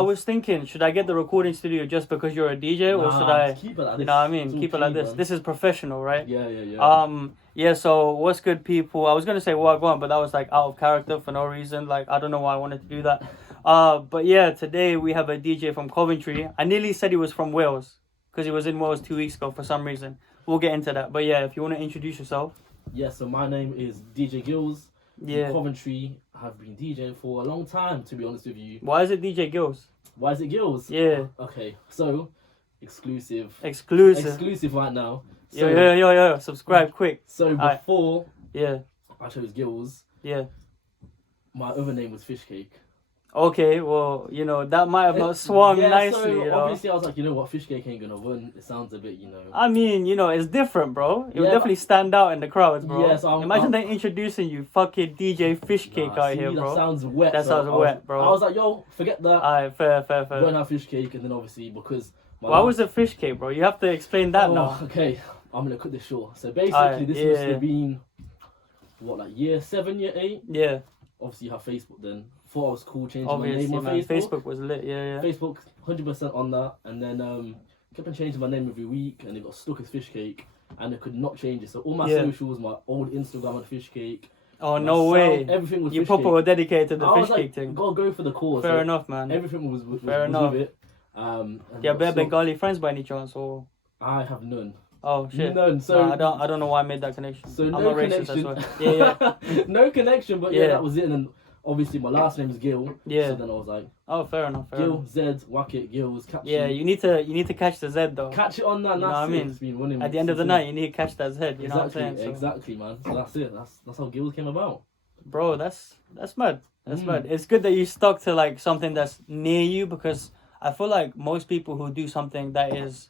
I was thinking, should I get the recording studio just because you're a DJ, or should I keep it like this? You know what I mean? Keep it like this. Man. This is professional, right? Yeah. Yeah, so what's good, people? I was gonna say Wagwan, but that was like out of character for no reason. Like, I don't know why I wanted to do that. But yeah, today we have a DJ from Coventry. I nearly said he was from Wales because he was in Wales 2 weeks ago for some reason. We'll get into that. But yeah, if you want to introduce yourself. Yeah, so my name is djgillz. Yeah. In Coventry. I've been DJing for a long time, to be honest with you. Why is it DJ Gillz? Why is it Gillz? Yeah. Okay, so exclusive right now. So, Yo. Subscribe quick. So before I chose Gillz, my other name was Fishcake. Okay, well, you know, that might have not swung nicely, so you know. Obviously I was like, you know what, Fishcake ain't gonna win. It sounds a bit, you know. I mean, you know, it's different, bro. It would definitely stand out in the crowds, bro. Yeah, so imagine they introducing you, fucking DJ Fishcake out here, bro. That sounds wet. That sounds wet, bro. I was like, yo, forget that. Alright, fair. Won't have Fishcake, and then obviously because why was it Fishcake, bro? You have to explain that now. Okay, I'm gonna cut this short. So basically, this must have been what, like year 7, year 8. Yeah. Obviously, you have Facebook then. Thought I was cool changing Obviously, my name on man. Facebook. Facebook was lit, yeah. Facebook, 100% on that, and then kept on changing my name every week, and it got stuck as Fishcake, and I could not change it. So all my socials, my old Instagram had Fishcake. Oh no way! Everything was. You Fishcake. proper were dedicated to the Fishcake like, thing. Gotta go for the cause. Fair enough, man. Everything was fair enough. With it. Yeah, bare Bengali friends by any chance, or? I have none. Oh shit! None. So I don't know why I made that connection. So I'm no not connection. Racist, yeah. No connection, but yeah, that was it. And then obviously my last name is Gill. Yeah. So then I was like, oh, fair enough. Gill, Z, whack it, Gills, catch it. Yeah, you need to catch the Z though. Catch it on that. You know what I mean? It's been running. At the end of the night, you need to catch that Z. You know what I'm saying? So. Exactly, man. So that's it. That's how Gills came about. Bro, that's mad. That's mad. It's good that you stuck to like something that's near you, because I feel like most people who do something that is,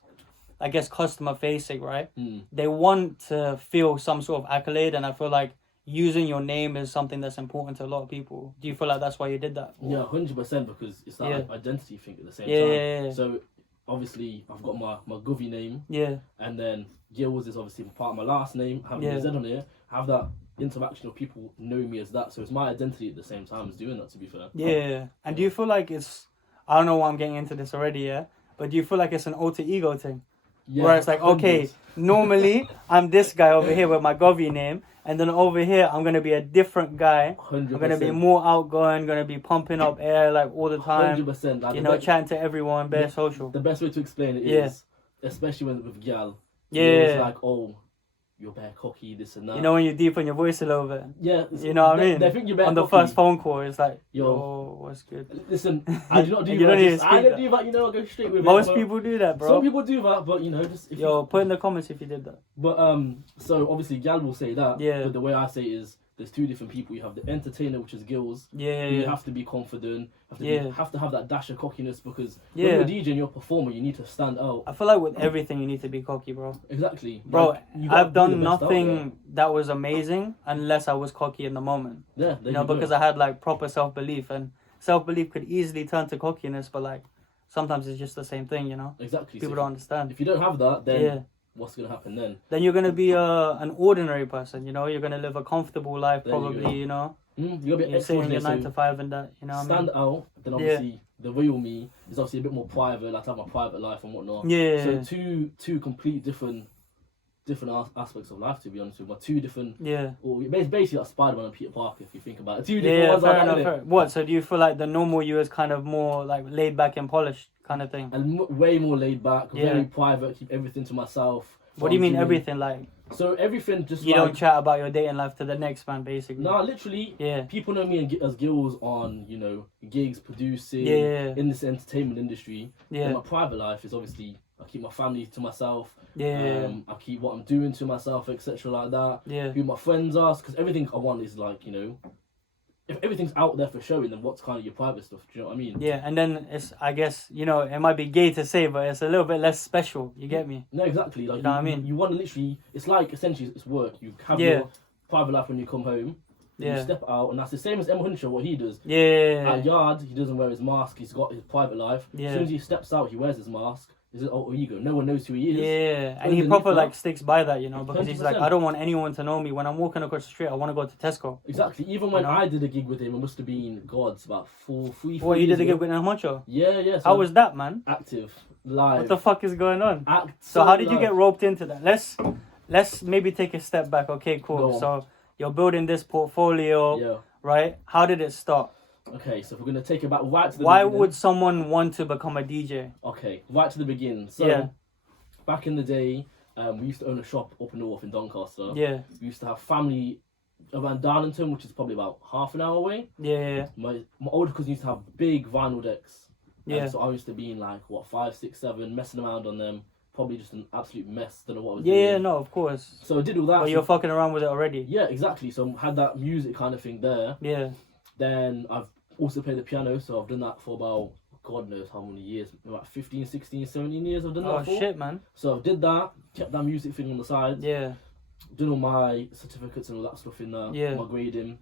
I guess, customer facing, right? They want to feel some sort of accolade, and I feel like using your name is something that's important to a lot of people. Do you feel like that's why you did that? Or? Yeah, 100%, because it's that identity thing at the same time. Yeah. So obviously I've got my Govy name. Yeah. And then Gills is obviously part of my last name. Having a Z on here, have that interaction of people know me as that. So it's my identity at the same time as doing that, to be fair. Yeah. And do you feel like it's, I don't know why I'm getting into this already, but do you feel like it's an alter ego thing? Yeah, where it's like, okay, normally I'm this guy over here with my Govy name, and then over here I'm gonna be a different guy. 100%. I'm gonna be more outgoing, gonna be pumping up air like all the time. 100%. Like, you know, chatting to everyone, bare social. The best way to explain it is, especially when with gal, yeah, it's like, oh, you're bare cocky, this and that. You know, when you deepen your voice a little bit. Yeah. You know what I mean? They think you're bare on the cocky. first phone call, it's like, yo, what's good? Listen, I do not do you that. Don't even I don't do that, you know, I go straight with Most people do that, bro. Some people do that, but you know, just... put in the comments if you did that. But, so obviously gal will say that. Yeah. But the way I say it is, there's two different people. You have the entertainer, which is Gills. Yeah. You have to be confident. Have to have that dash of cockiness, because when you're a DJ and you're a performer, you need to stand out. I feel like with everything you need to be cocky, bro. Exactly. Bro, like, I've done nothing that was amazing unless I was cocky in the moment. Yeah. You know, because I had like proper self-belief, and self-belief could easily turn to cockiness, but like sometimes it's just the same thing, you know? Exactly. People don't understand. If you don't have that, then what's going to happen then? Then you're going to be an ordinary person, you know? You're going to live a comfortable life, probably, you know? You're going to be sitting your 9 to 5 and that, you know what I mean? Stand out, then obviously the real me is obviously a bit more private, like I have my private life and whatnot. Yeah. So two complete different aspects of life, to be honest with you. Two different... Yeah. Or basically like Spider-Man and Peter Parker, if you think about it. Two different ones. Fair enough. What, so do you feel like the normal you is kind of more like laid back and polished kind of thing? And way more laid back, very private, keep everything to myself. What do you mean everything, like? So everything just you don't chat about your dating life to the next man, basically. No, literally. Yeah. People know me as Gills on, you know, gigs, producing, in this entertainment industry. Yeah. And my private life is obviously I keep my family to myself. Yeah. I keep what I'm doing to myself, etc. like that. Yeah. Who my friends are, because everything I want is like, you know, if everything's out there for showing, then what's kind of your private stuff? Do you know what I mean? Yeah, and then it's, I guess, you know, it might be gay to say, but it's a little bit less special. You get me? No, exactly. Like, you know what I mean? You want to literally, it's like essentially it's work. You have your private life when you come home. Then you step out, and that's the same as M. Hunshaw, what he does. Yeah. At yard, he doesn't wear his mask. He's got his private life. Yeah. As soon as he steps out, he wears his mask. Is it alter ego? No one knows who he is. Yeah, and he Underneath proper that- like sticks by that, you know, because he's like, 100%. I don't want anyone to know me when I'm walking across the street. I want to go to Tesco. Exactly. Even when You know? I did a gig with him, it must have been God's about 4 What, you years did a gig ago. with Nahmacho? Yeah. So How was that, man? active, live. What the fuck is going on? Act So how did you live. get roped into that? Let's maybe take a step back. Okay, Go cool. on. So you're building this portfolio, Yeah. right? How did it start? Okay, so if we're gonna take it back right to the Why beginning. would someone want to become a DJ? Okay, right to the beginning. So Yeah. back in the day, we used to own a shop up north in Doncaster. Yeah, We used to have family around Darlington, which is probably about half an hour away. yeah, My older cousin used to have big vinyl decks. yeah. So I used to be in like, 5, 6, 7, messing around on them. Probably just an absolute mess. Don't know what I was doing. Yeah, no, of course. So I did all that. But you're fucking around with it already. Yeah, exactly. So I had that music kind of thing there. Yeah, Then I've also played the piano. So I've done that for about, God knows how many years. About 15, 16, 17 years I've done oh that for. shit, man. So I did that. Kept that music thing on the side. Yeah, Done all my certificates and all that stuff in there. Yeah. My grading.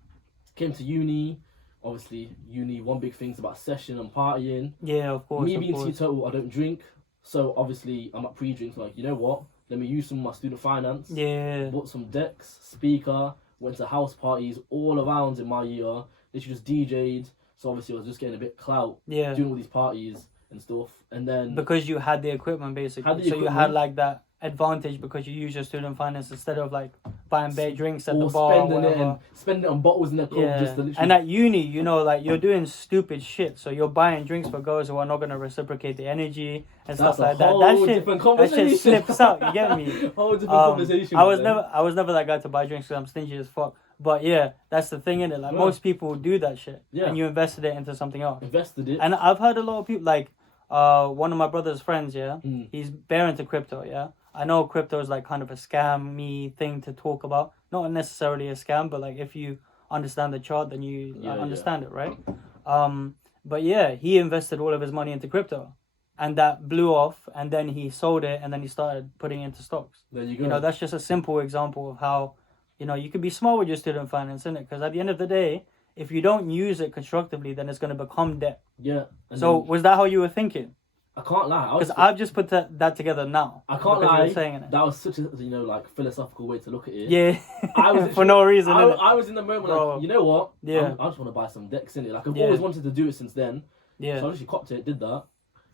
Came to uni. Obviously, uni, one big thing's about session and partying. yeah, of course. Me of being course. teetotal, I don't drink. So obviously, I'm at pre-drinks. Like, you know what? Let me use some of my student finance. Yeah, Bought some decks, speaker. Went to house parties all around in my year. Literally just DJ'd. So obviously, I was just getting a bit clout yeah. doing all these parties and stuff. And then Because you had the equipment, basically. Had the so you had equipment. like that advantage because you use your student finance instead of like buying bare drinks at the or bar or spending it whatever. and spending it on bottles in the club Yeah, just to literally. and at uni, you know, like you're doing stupid shit. So you're buying drinks for girls who are not gonna reciprocate the energy and that's stuff a like that. whole That shit, different that conversation. shit slips out. You get me? Whole different Um, conversation. I was man. never that guy to buy drinks because I'm stingy as fuck. But yeah, that's the thing in it. Like Yeah. most people do that shit, Yeah. and you invested it into something else. invested it. And I've heard a lot of people like one of my brother's friends. Yeah, Mm. he's bare into crypto. Yeah, I know crypto is like kind of a scammy thing to talk about. Not necessarily a scam, but like if you understand the chart, then you Yeah, understand it, right? But yeah, he invested all of his money into crypto, and that blew off. And then he sold it, and then he started putting it into stocks. There you go. You know, that's just a simple example of how, you know, you can be smart with your student finance, innit? Because at the end of the day, if you don't use it constructively, then it's going to become debt. yeah. And So then- was that how you were thinking? I can't lie. Because I've just put that together now. I can't because you lie. were saying it. That was such a like philosophical way to look at it. Yeah, I was for no reason. I, innit? I was in the moment Bro. like, you know what? Yeah. I just want to buy some decks in it. Like I've Yeah. always wanted to do it since then. Yeah, So I literally copped it, did that.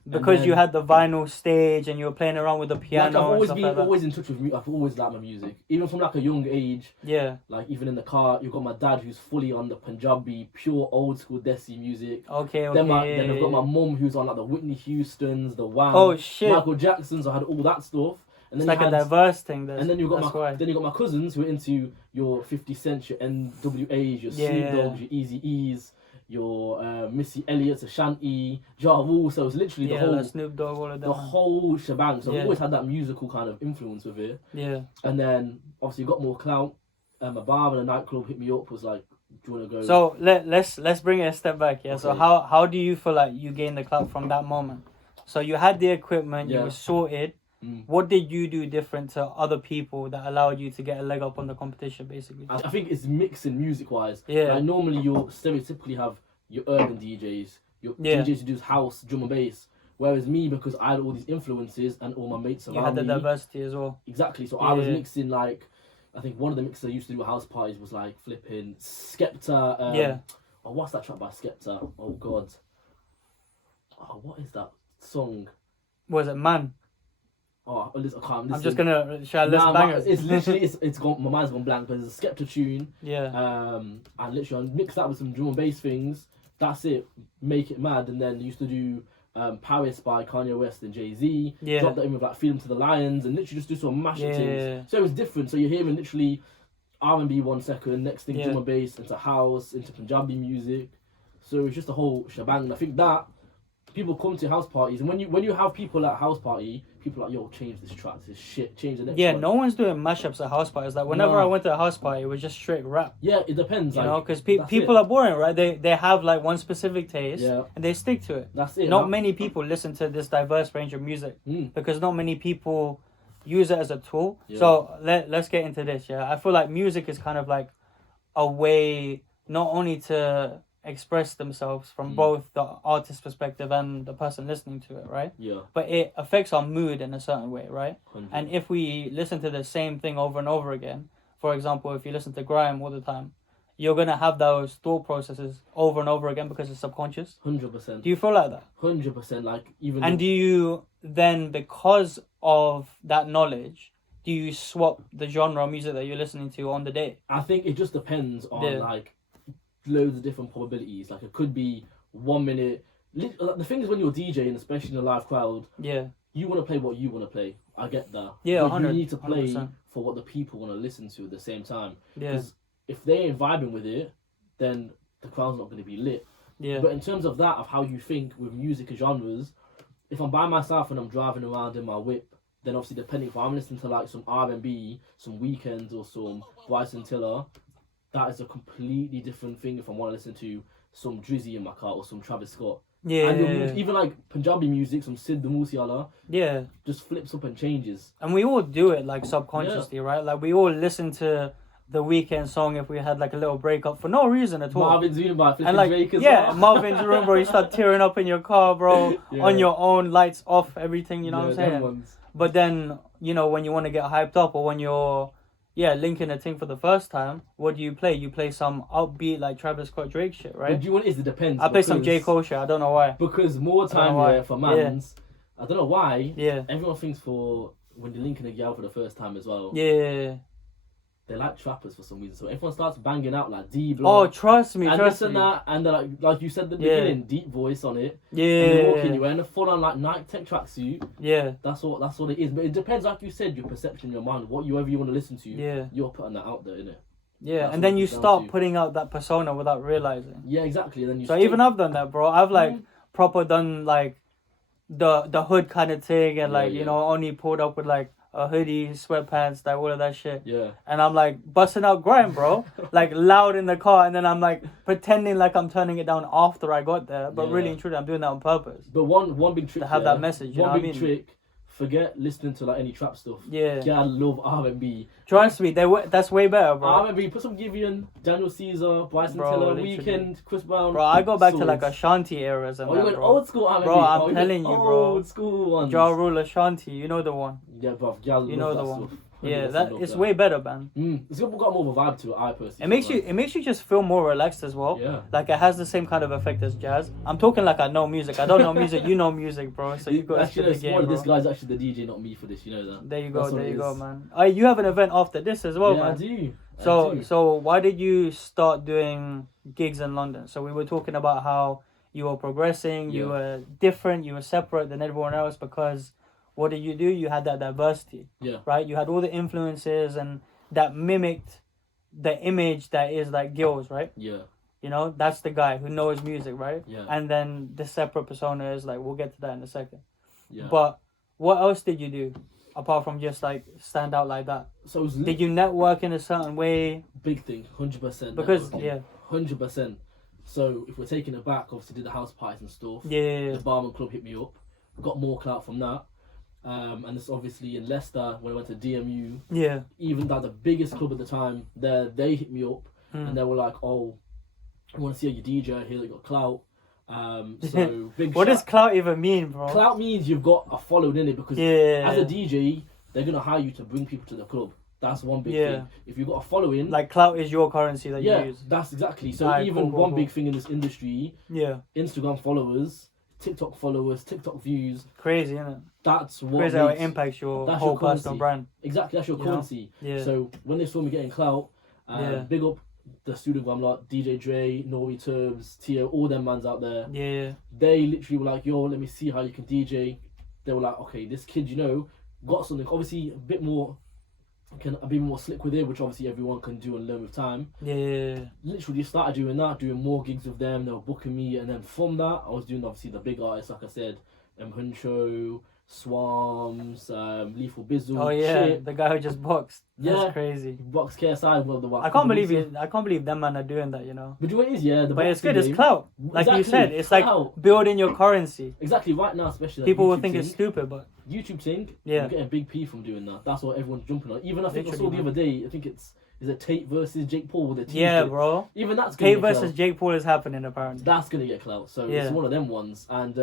because then- you had the vinyl stage and you were playing around with the Like piano I've and always stuff been like that. always in touch with music. I've always liked my music, even from like a young age. Yeah. Like even in the car, you've got my dad who's fully on the Punjabi, pure old school Desi music. Okay. Then Okay. I've got my mum who's on like the Whitney Houstons, the Wham, Oh shit! Michael Jacksons. I had all that stuff. And It's then like you a had, diverse thing. and then you got that's my why. then you got my cousins who are into your 50 Cent, your NWAs, your Yeah. Snoop Dogg's, your Easy E's, your Missy Elliott's, Ashanti, Ja Rule. So it's literally Yeah, like Snoop Dogg, all of them. the whole shebang. So Yeah. I've always had that musical kind of influence with it. Yeah. And then obviously got more clout. A bar and a nightclub hit me up, was like, "Do you want to go?" So let's bring it a step back. Yeah. So Okay. how do you feel like you gained the clout from that moment? So you had the equipment, you Yeah. were sorted. Mm. What did you do different to other people that allowed you to get a leg up on the competition, basically? I think it's mixing music wise. Yeah. Like normally you'll stereotypically have your urban DJs, your Yeah. DJs who do house, drum and bass. Whereas me, because I had all these influences and all my mates You around had the me. diversity as well. Exactly. So I was Yeah. mixing like, I think one of the mixes I used to do at house parties was like flipping Skepta. Yeah. Oh, what's that track by Skepta? Oh God. Oh, what is that song? Was it man? Oh, listen, I can't listen. I'm just gonna shall I list Nah, bangers. it's literally it's gone. My mind's gone blank. But there's a Skepta tune. Yeah. And literally I mixed that with some drum and bass things. That's it. Make it mad. And then used to do Paris by Kanye West and Jay-Z. Yeah. Drop that in with like Freedom to the Lions and literally just do some mashup Yeah. things. So it was different. So you're hearing literally R&B 1 second, next thing Yeah. drum and bass, into house, into Punjabi music. So it was just a whole shebang. And I think that people come to house parties, and when you have people at a house party, people are like, yo, change this track, this is shit, change the next Yeah, one. no one's doing mashups at house parties. Like whenever No. I went to a house party, it was just straight rap. Yeah, it depends. You like, know, because that's people it. are boring, right? They have like one specific taste, Yeah. and they stick to it. That's it. Not many people listen to this diverse range of music Mm. because not many people use it as a tool. Yeah. So let's get into this. Yeah, I feel like music is kind of like a way not only to express themselves from both the artist's perspective and the person listening to it, right? Yeah. But it affects our mood in a certain way, right? 100. And if we listen to the same thing over and over again, for example, if you listen to grime all the time, you're gonna have those thought processes over and over again because it's subconscious. 100%. Do you feel like that? 100%. Like even. And do you then, because of that knowledge, do you swap the genre of music that you're listening to on the day? I think it just depends on like loads of different probabilities. Like it could be 1 minute. The thing is, when you're DJing, especially in a live crowd, you want to play what you want to play. I get that. Yeah, but 100, you need to play 100%. for what the people want to listen to at the same time. Yeah. Because if they ain't vibing with it, then the crowd's not going to be lit. Yeah. But in terms of that, of how you think with music and genres, if I'm by myself and I'm driving around in my whip, then obviously depending if I'm listening to like some R&B, some Weekends or some Bryson Tiller, that is a completely different thing if I want to listen to some Drizzy in my car or some Travis Scott. Yeah. And even like Punjabi music, some Sid the Musiala, Yeah. just flips up and changes. And we all do it like subconsciously, right? Like we all listen to the Weekend song if we had like a little breakup for no reason at all. Marvin's Room by Flippin' And like, Drake as yeah, well. Marvin's Room, bro. You start tearing up in your car, bro, on your own, lights off, everything. You know what I'm saying? Ones. But then, you know, when you want to get hyped up or when you're, linking a thing for the first time, what do you play? You play some upbeat like Travis Scott Drake shit, right? But do you want it depends. I play some J. Cole shit. I don't know why. Because more time for mans, I don't know why. Yeah. Everyone thinks for when you're linking a girl for the first time as well. Yeah. They like trappers for some reason, so everyone starts banging out like D Oh, Block. trust me, and trust this me. and that, and they're like you said at the beginning, deep voice on it. Yeah. And you're walking, you're wearing a full on like Nike Tech tracksuit. Yeah. That's what it is. But it depends, like you said, your perception, your mind, whatever you want to listen to. Yeah. You're putting that out there, innit? Yeah, That's and what then it you comes down start to. putting out that persona without realizing. Yeah, exactly. And then you. So even I've done that, bro. I've like proper done like the hood kind of thing, and like you know only pulled up with like a hoodie, sweatpants, like all of that shit. Yeah. And I'm like busting out grime, bro, like loud in the car, and then I'm like pretending like I'm turning it down after I got there, but really and truly I'm doing that on purpose. But one big trick to have that message. You know one what I big mean? trick. Forget listening to like any trap stuff. Yeah. Yeah, I love R&B. Trust me, that's way better, bro. R&B, put some Giveon, Daniel Caesar, Bryson Tiller, literally. Weekend, Chris Brown. Bro, I go back to Swords. like Ashanti eras and you went bro. old school R&B. Bro, I'm you telling went you, bro. Old school ones. Ja Rule Ashanti, you know the one. Yeah, bro. Yeah, You know the that one. stuff. Yeah, 100% that love it's that. way better, man. It's got more of a vibe to it, I personally. It makes you just feel more relaxed as well. Yeah. Like it has the same kind of effect as jazz. I'm talking like I know music. I don't know music. You know music, bro. So you got to Actually, the game, bro. this guy's actually the DJ, not me for this. You know that. There you go. That's what There it you go, is. man. You have an event after this as well, Yeah, man. I do. So why did you start doing gigs in London? So we were talking about how you were progressing, you were different, you were separate than everyone else because what did you do? You had that diversity. Yeah. Right? You had all the influences and that mimicked the image that is like Gillz, right? Yeah. You know, that's the guy who knows music, right? Yeah. And then the separate persona is like, we'll get to that in a second. Yeah. But what else did you do apart from just like stand out like that? So it was Did you network in a certain way? big thing, 100%. Because, networking, 100%. So if we're taking it back, obviously did the house parties and stuff. Yeah. The Barman Club hit me up, got more clout from that. And it's obviously in Leicester when I went to DMU. Yeah. Even that the biggest club at the time, they hit me up and they were like, "Oh, I want to see how you DJ. Here, they got clout." So big. What does clout even mean, bro? Clout means you've got a following in it because as a DJ, they're gonna hire you to bring people to the club. That's one big thing. If you've got a following, like clout is your currency that you use. that's exactly. So Alright, even cool, one cool. big thing in this industry, Yeah. Instagram followers, TikTok followers, TikTok views. Crazy, isn't it? That's what Crazy how it makes, impacts your that's whole your currency. personal brand. Exactly, that's your You know? currency. Yeah. So when they saw me getting clout, big up the student gram lot, DJ Dre, Nori Turbs, Tio, all them mans out there. Yeah. They literally were like, "Yo, let me see how you can DJ." They were like, "Okay, this kid, got something. Obviously, a bit more slick with it, which obviously everyone can do and learn with time." Yeah. Literally started doing that, doing more gigs with them. They were booking me, and then from that, I was doing obviously the big artists, like I said, Huncho, Swams, Lethal Bizzle. Oh yeah, shit. the guy who just boxed. That's Yeah. crazy. Box KSI, well, the I can't believe it. I can't believe them man are doing that. You know. But you know what it is, yeah. But it's boxing good. It's game- clout. Like you Exactly, said, it's clout. like building your currency. Exactly, right now, especially. People will YouTube think it's thing. stupid, but YouTube thing, Yeah. you're getting big P from doing that. That's what everyone's jumping on. Even I think I saw Literally, the other day, I think it's Is it Tate versus Jake Paul with a T-shirt? Yeah, bro. Even that's gonna Tate versus Jake Paul is happening apparently. That's gonna get clout. So it's one of them ones, and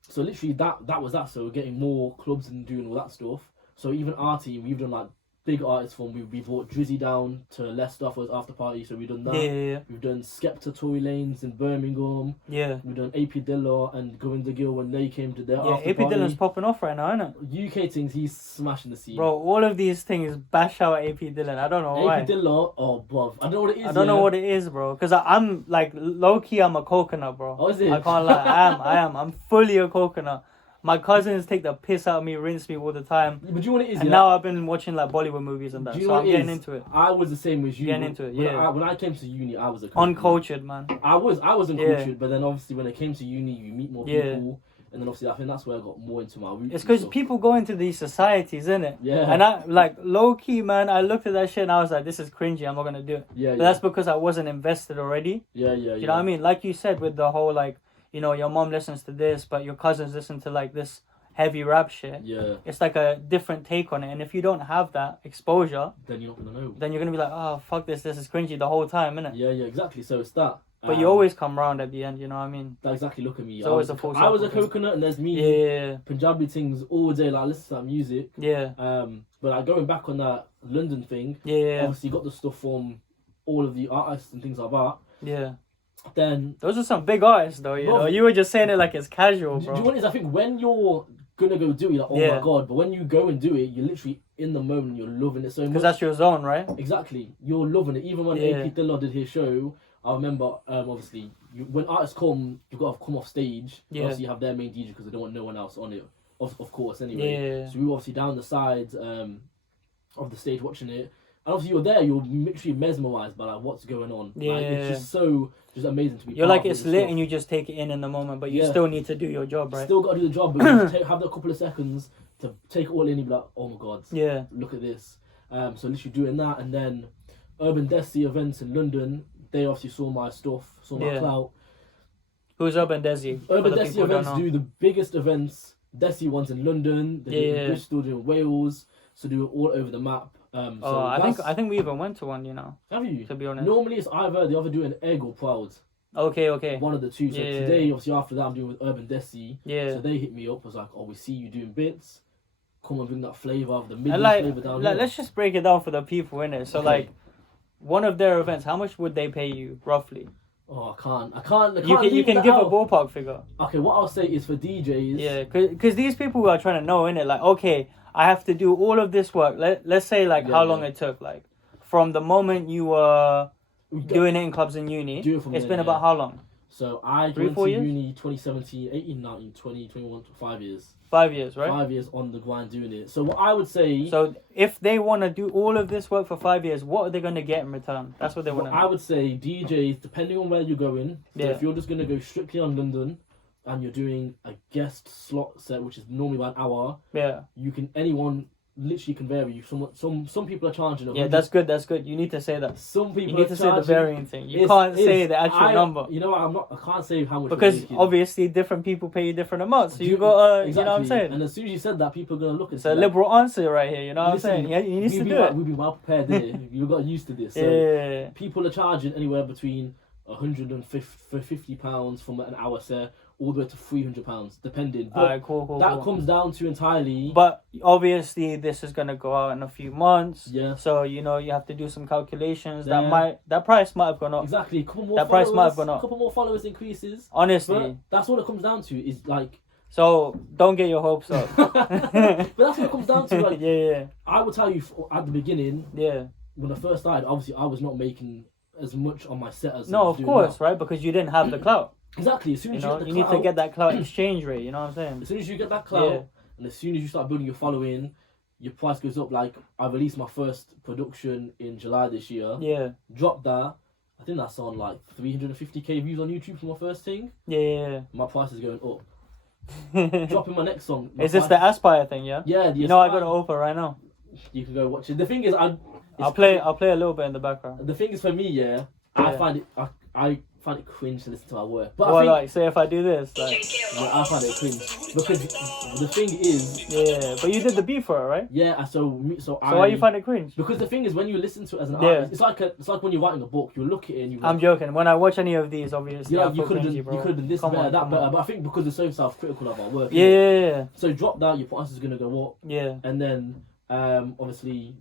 so literally that was that. So we're getting more clubs and doing all that stuff. So even our team, we've done like big artists from we brought Drizzy down to Leicester for his after party, so we've done that. Yeah. We've done Skepta Tory Lanes in Birmingham. Yeah. We've done AP Dilla and Govinda Gill when they came to their after AP party. Dylan's popping off right now, isn't it? UK things, he's smashing the scene. Bro, all of these things bash out AP Dylan. I don't know why. AP Dilla, oh bruv, I don't know what it is. I don't know what it is, bro. Because I'm like low key, I'm a coconut, bro. Oh, is it? I can't lie. I am. I'm fully a coconut. My cousins take the piss out of me, rinse me all the time. But do you know what it is? And now I've been watching like Bollywood movies and that, Do you so know I'm what it getting is? into it. I was the same as you. Getting into it, yeah. When I came to uni, I was a coconut. Uncultured, man. I was uncultured, but then obviously when I came to uni, you meet more people, and then obviously I think that's where I got more into my roots. It's because people go into these societies, innit? Yeah. And I like low key, man. I looked at that shit and I was like, this is cringy. I'm not gonna do it. Yeah. But that's because I wasn't invested already. Yeah. You know what I mean? Like you said, with the whole like, you know, your mom listens to this, but your cousins listen to like this heavy rap shit. Yeah. It's like a different take on it, and if you don't have that exposure, Then you're not gonna know. then you're gonna be like, oh fuck this is cringy the whole time, innit? Yeah, exactly. So it's that. But you always come round at the end, you know what I mean? Exactly. Look at me. It's always a full I was a circle. coconut, and there's me. Yeah. Punjabi things all day. Like listen to that music. Yeah. But like going back on that London thing. Yeah. Obviously, you got the stuff from all of the artists and things like that. Yeah. Then those are some big artists, though. You know, you were just saying it like it's casual, do bro. you know what it is? I think when you're gonna go do it, like, oh my god, but when you go and do it, you're literally in the moment, you're loving it so much. Because that's your zone, right? Exactly, you're loving it. Even when AP Dilla did his show, I remember, obviously, when artists come, you've got to come off stage. Yeah. Obviously, you have their main DJ because they don't want no one else on it, of course, anyway. Yeah. So we were obviously down the sides of the stage watching it. And obviously, you're there, you're literally mesmerised by like what's going on. Yeah. Like, it's just so amazing to be You're part like, of it's this lit stuff. and you just take it in the moment, but you still need to do your job, right? Still got to do the job, but you just have that couple of seconds to take it all in and be like, oh my god, Yeah. look at this. So literally doing that, and then Urban Desi events in London, they obviously saw my stuff, saw my clout. Who's Urban Desi? Urban Desi events do the biggest events, Desi ones in London, they do it in Bristol, do it in Wales, so do it all over the map. So I think we even went to one, you know. Have you? To be honest. Normally it's either they either do an Egg or Proud. Okay. One of the two. So today, obviously after that, I'm doing with Urban Desi. Yeah. So they hit me up, was like, oh, we see you doing bits. Come and bring that flavour of the And Midland like, flavour down like here. let's just break it down for the people in it. So like, one of their events, how much would they pay you roughly? Oh, I can't. You can give a ballpark figure. Okay, what I'll say is for DJs. Yeah, because these people are trying to know, innit? Like, okay, I have to do all of this work. Let's say like how long it took, like from the moment you were doing it in clubs in uni. It's been about how long? So I went to uni 2017, 18, 19, 20, 21, 5 years. 5 years, right? 5 years on the grind doing it. So what I would say... So if they want to do all of this work for 5 years, what are they going to get in return? That's what they want to know. I would say DJs, depending on where you're going, so if you're just going to go strictly on London and you're doing a guest slot set, which is normally about an hour, you can, anyone literally can vary. Some people are charging 100. Yeah, that's good. You need to say that. Some people you need to say the varying thing. You can't say the actual number. You know what? I can't say how much. Because obviously different people pay you different amounts. So you got exactly. You know what I'm saying? And as soon as you said that, people are gonna look at it. It's a liberal answer right here. You know what I'm saying? Yeah, you need to do it. We've been well prepared here. You got used to this. So people are charging anywhere between £150 from an hour set all the way to £300, depending. But Alright, cool. That comes down to entirely. But obviously, this is gonna go out in a few months. Yeah. So you have to do some calculations. That price might have gone up. Exactly. A couple more that price might have gone up. A couple more followers increases. Honestly. But that's what it comes down to. Is like. So don't get your hopes up. But that's what it comes down to. Like, yeah. I will tell you at the beginning. Yeah. When I first started, obviously I was not making as much on my set as. No, of course, right? Because you didn't have the clout. Exactly. As soon as you need to get that clout exchange rate. You know what I'm saying? As soon as you get that clout, and as soon as you start building your following, your price goes up. Like I released my first production in July this year. Yeah. Dropped that. I think that's on like 350k views on YouTube for my first thing. Yeah. My price is going up. Dropping my next song. Is this the Aspire thing? Yeah. Yeah. You know I got to Oprah right now. You can go watch it. The thing is, I'll play a little bit in the background. The thing is for me, I find it. I find it cringe to listen to my work. But Well, I think, like, say if I do this, like, yeah, I find it cringe because the thing is, yeah. But you did the beat for it, right? yeah. So why you find it cringe? Because the thing is, when you listen to it as an Yeah. artist, it's like when you're writing a book. You look at it and you. I'm joking. When I watch any of these, obviously, Yeah, I feel cringy, bro. you could have done this Come better, on, that come better. on. But I think because it's so self-critical of our work. Yeah, innit? yeah, yeah. So drop that, your price is gonna go up, Yeah. and then obviously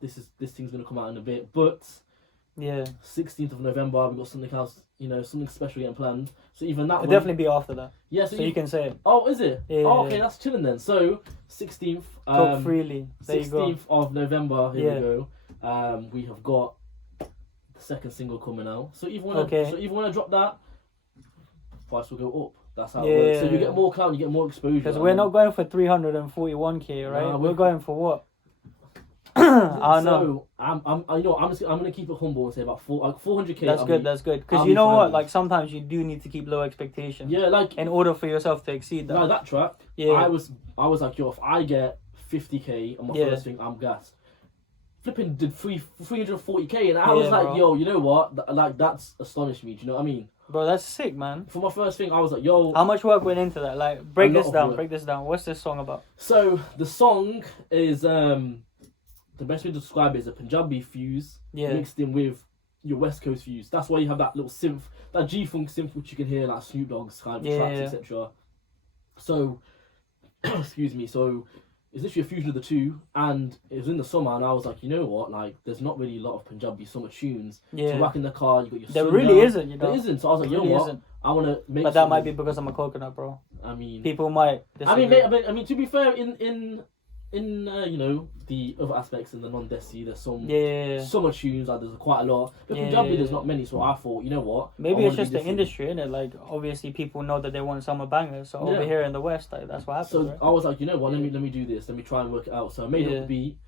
this thing's gonna come out in a bit. But Yeah. 16th of November, we got something else, something special getting planned. So even that It'll one, definitely be after that. yeah. So you can say it. Oh, is it? Yeah, Oh, yeah, okay, yeah. that's chilling then. So 16th. Talk freely. There you go. 16th of November. Here Yeah. we go. We have got the second single coming out. So even when Okay. I drop that, price will go up. That's how Yeah, it works. So yeah, you yeah. get more clout, you get more exposure. Because we're not going for 341k, right? Nah, we're going for what? I don't know. So I'm gonna keep it humble and say about 400k. That's good. That's good. Because I'll you be know fine what? with. Like sometimes you do need to keep low expectations. Yeah, like In order for yourself to exceed that. like that track. Yeah. I was like, yo, if I get 50k on my Yeah. first thing, I'm gassed. Flipping did 340k, and I was Yeah, like, bro. yo, you know what? Like that's astonished me. Do you know what I mean? Bro, that's sick, man. For my first thing, I was like, yo. How much work went into that? Like, break A lot this of down. work. Break this down. What's this song about? So the song is the best way to describe it is a Punjabi fuse Yeah. mixed in with your West Coast fuse. That's why you have that little synth, that G-funk synth which you can hear like Snoop Dogg's kind of Yeah, tracks, yeah. etc. So, excuse me. So it's literally a fusion of the two, and it was in the summer, and I was like, you know what? Like, there's not really a lot of Punjabi summer tunes. Yeah. So back in the car, you got your. There Sunna. really isn't, you know. There isn't. So I was like, There you really know what? isn't. I want to make. But that might something- be because I'm a coconut, bro. I mean. People might I mean, disagree. I mean, to be fair, in the other aspects in the non-Desi, there's some Yeah. summer tunes. Like there's quite a lot. But Yeah, Punjabi, yeah, there's yeah. not many. So I thought, you know what? I Maybe wanna it's be just the different. industry, innit? Like, obviously, people know that they want summer bangers. So over Yeah. here in the West, like, that's what happens, So right? I was like, you know what? Let me do this. Let me try and work it out. So I made Yeah. up the beat.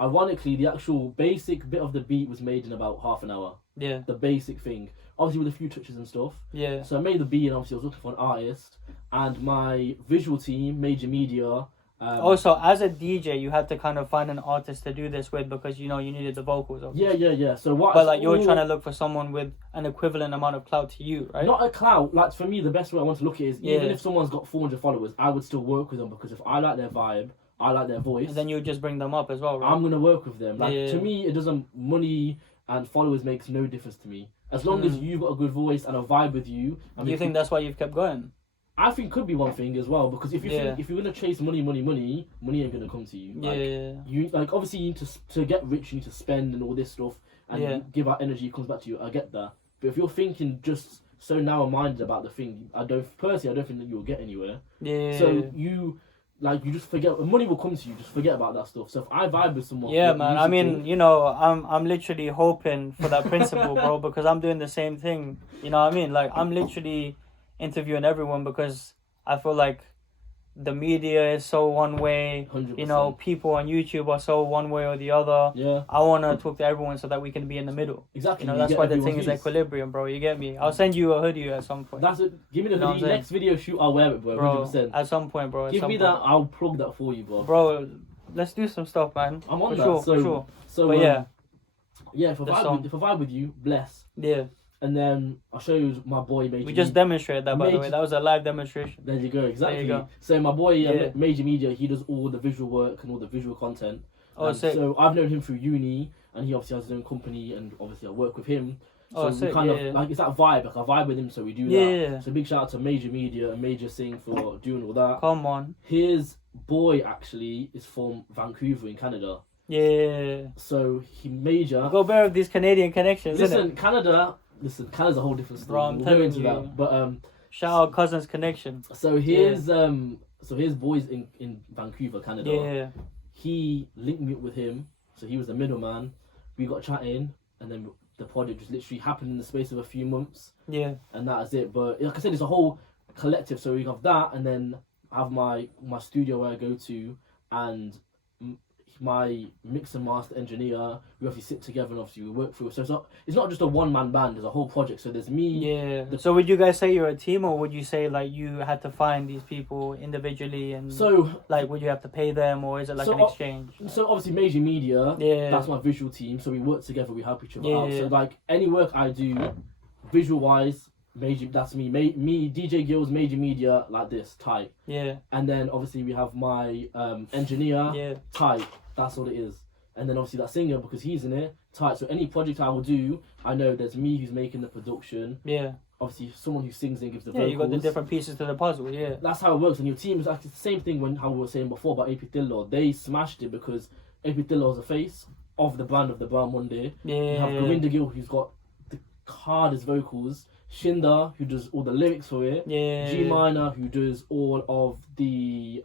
Ironically, the actual basic bit of the beat was made in about half an hour. Yeah. The basic thing, obviously with a few touches and stuff. Yeah. So I made the beat, and obviously I was looking for an artist, and my visual team, Major Media. Also, as a DJ, you had to kind of find an artist to do this with because, you know, you needed the vocals. Obviously. Yeah. So what? But, like, you're trying to look for someone with an equivalent amount of clout to you, right? Not a clout. Like for me, the best way I want to look at it is even Yeah. if someone's got 400 followers, I would still work with them because if I like their vibe, I like their voice. And then you just bring them up as well, right? I'm gonna work with them. Like Yeah. to me, it doesn't. Money and followers makes no difference to me. As long as you've got a good voice and a vibe with you. I Do you think that's why you've kept going? I think could be one thing as well because if you Yeah. think, if you're gonna chase money ain't gonna come to you. Like, Yeah. You like obviously you need to get rich, you need to spend and all this stuff and Yeah. give out energy. It comes back to you. I get that, but if you're thinking just so narrow-minded about the thing, I don't think that you'll get anywhere. Yeah. So you just forget. Money will come to you. Just forget about that stuff. So if I vibe with someone, Yeah, what man. I music mean, thing- you know, I'm literally hoping for that principle, bro, because I'm doing the same thing. You know what I mean? Like, I'm literally interviewing everyone because I feel like the media is so one way. 100%. You know, people on YouTube are so one way or the other. Yeah, I want to talk to everyone so that we can be in the middle. exactly. You know, You that's get why the everyone's thing is views. equilibrium, bro. You get me? I'll send you a hoodie at some point. That's it. Give me the You know what hoodie. I'm saying? Next video shoot, I'll wear it, bro. Bro, 100%. at some point, bro. At Give some me point. that. I'll plug that for you, bro. Bro, let's do some stuff, man. I'm on for that. sure, So, for sure. so But yeah, yeah. If I the song. vibe with you, bless. yeah. And then I'll show you my boy Major. We just demonstrated that, by the Major- way. That was a live demonstration. There you go. Exactly. go. So my boy Yeah. Major Media, he does all the visual work and all the visual content. Oh, And sick. so I've known him through uni, and he obviously has his own company, and obviously I work with him. So Oh, we sick, kind of yeah. like it's that vibe. Like I vibe with him, so we do Yeah. that. So big shout out to Major Media and Major Singh for doing all that. Come on. His boy actually is from Vancouver in Canada. Yeah. So he Major. Go bear with these Canadian connections, Listen, innit? Canada's a whole different story. Bro, I'm we'll go telling into you. that. But Shout out Cousins Connection. so his boys in Vancouver, Canada. Yeah. He linked me up with him, so he was the middleman. We got chatting, and then the project just literally happened in the space of a few months, Yeah. and that is it. But like I said, it's a whole collective. So we have that, and then I have my studio where I go to, and my mix and master engineer. We obviously sit together and obviously we work through it. So it's not just a one-man band. There's a whole project. So there's me. Yeah. So would you guys say you're a team, or would you say like you had to find these people individually, and So like would you have to pay them, or is it like So, an exchange? So obviously Major Media, Yeah. that's my visual team. So we work together, we help each other out. Yeah. So like any work I do, visual wise, major. That's me. Me, DJ Gillz, major media, like this, tight. Yeah. And then obviously we have my engineer, Yeah. tight. That's what it is. And then obviously that singer, because he's in it, tight. So any project I will do, I know there's me who's making the production. Yeah. Obviously someone who sings and gives the Yeah, vocals. you got the different pieces to the puzzle. Yeah. That's how it works. And your team is actually the same thing when how we were saying before about AP Dillo. They smashed it because AP Dillo is the face of the brand of the Brown Monday. Yeah. You have Govinda Gill, who's got the hardest vocals. Shinda, who does all the lyrics for it. Yeah. G Minor, who does all of the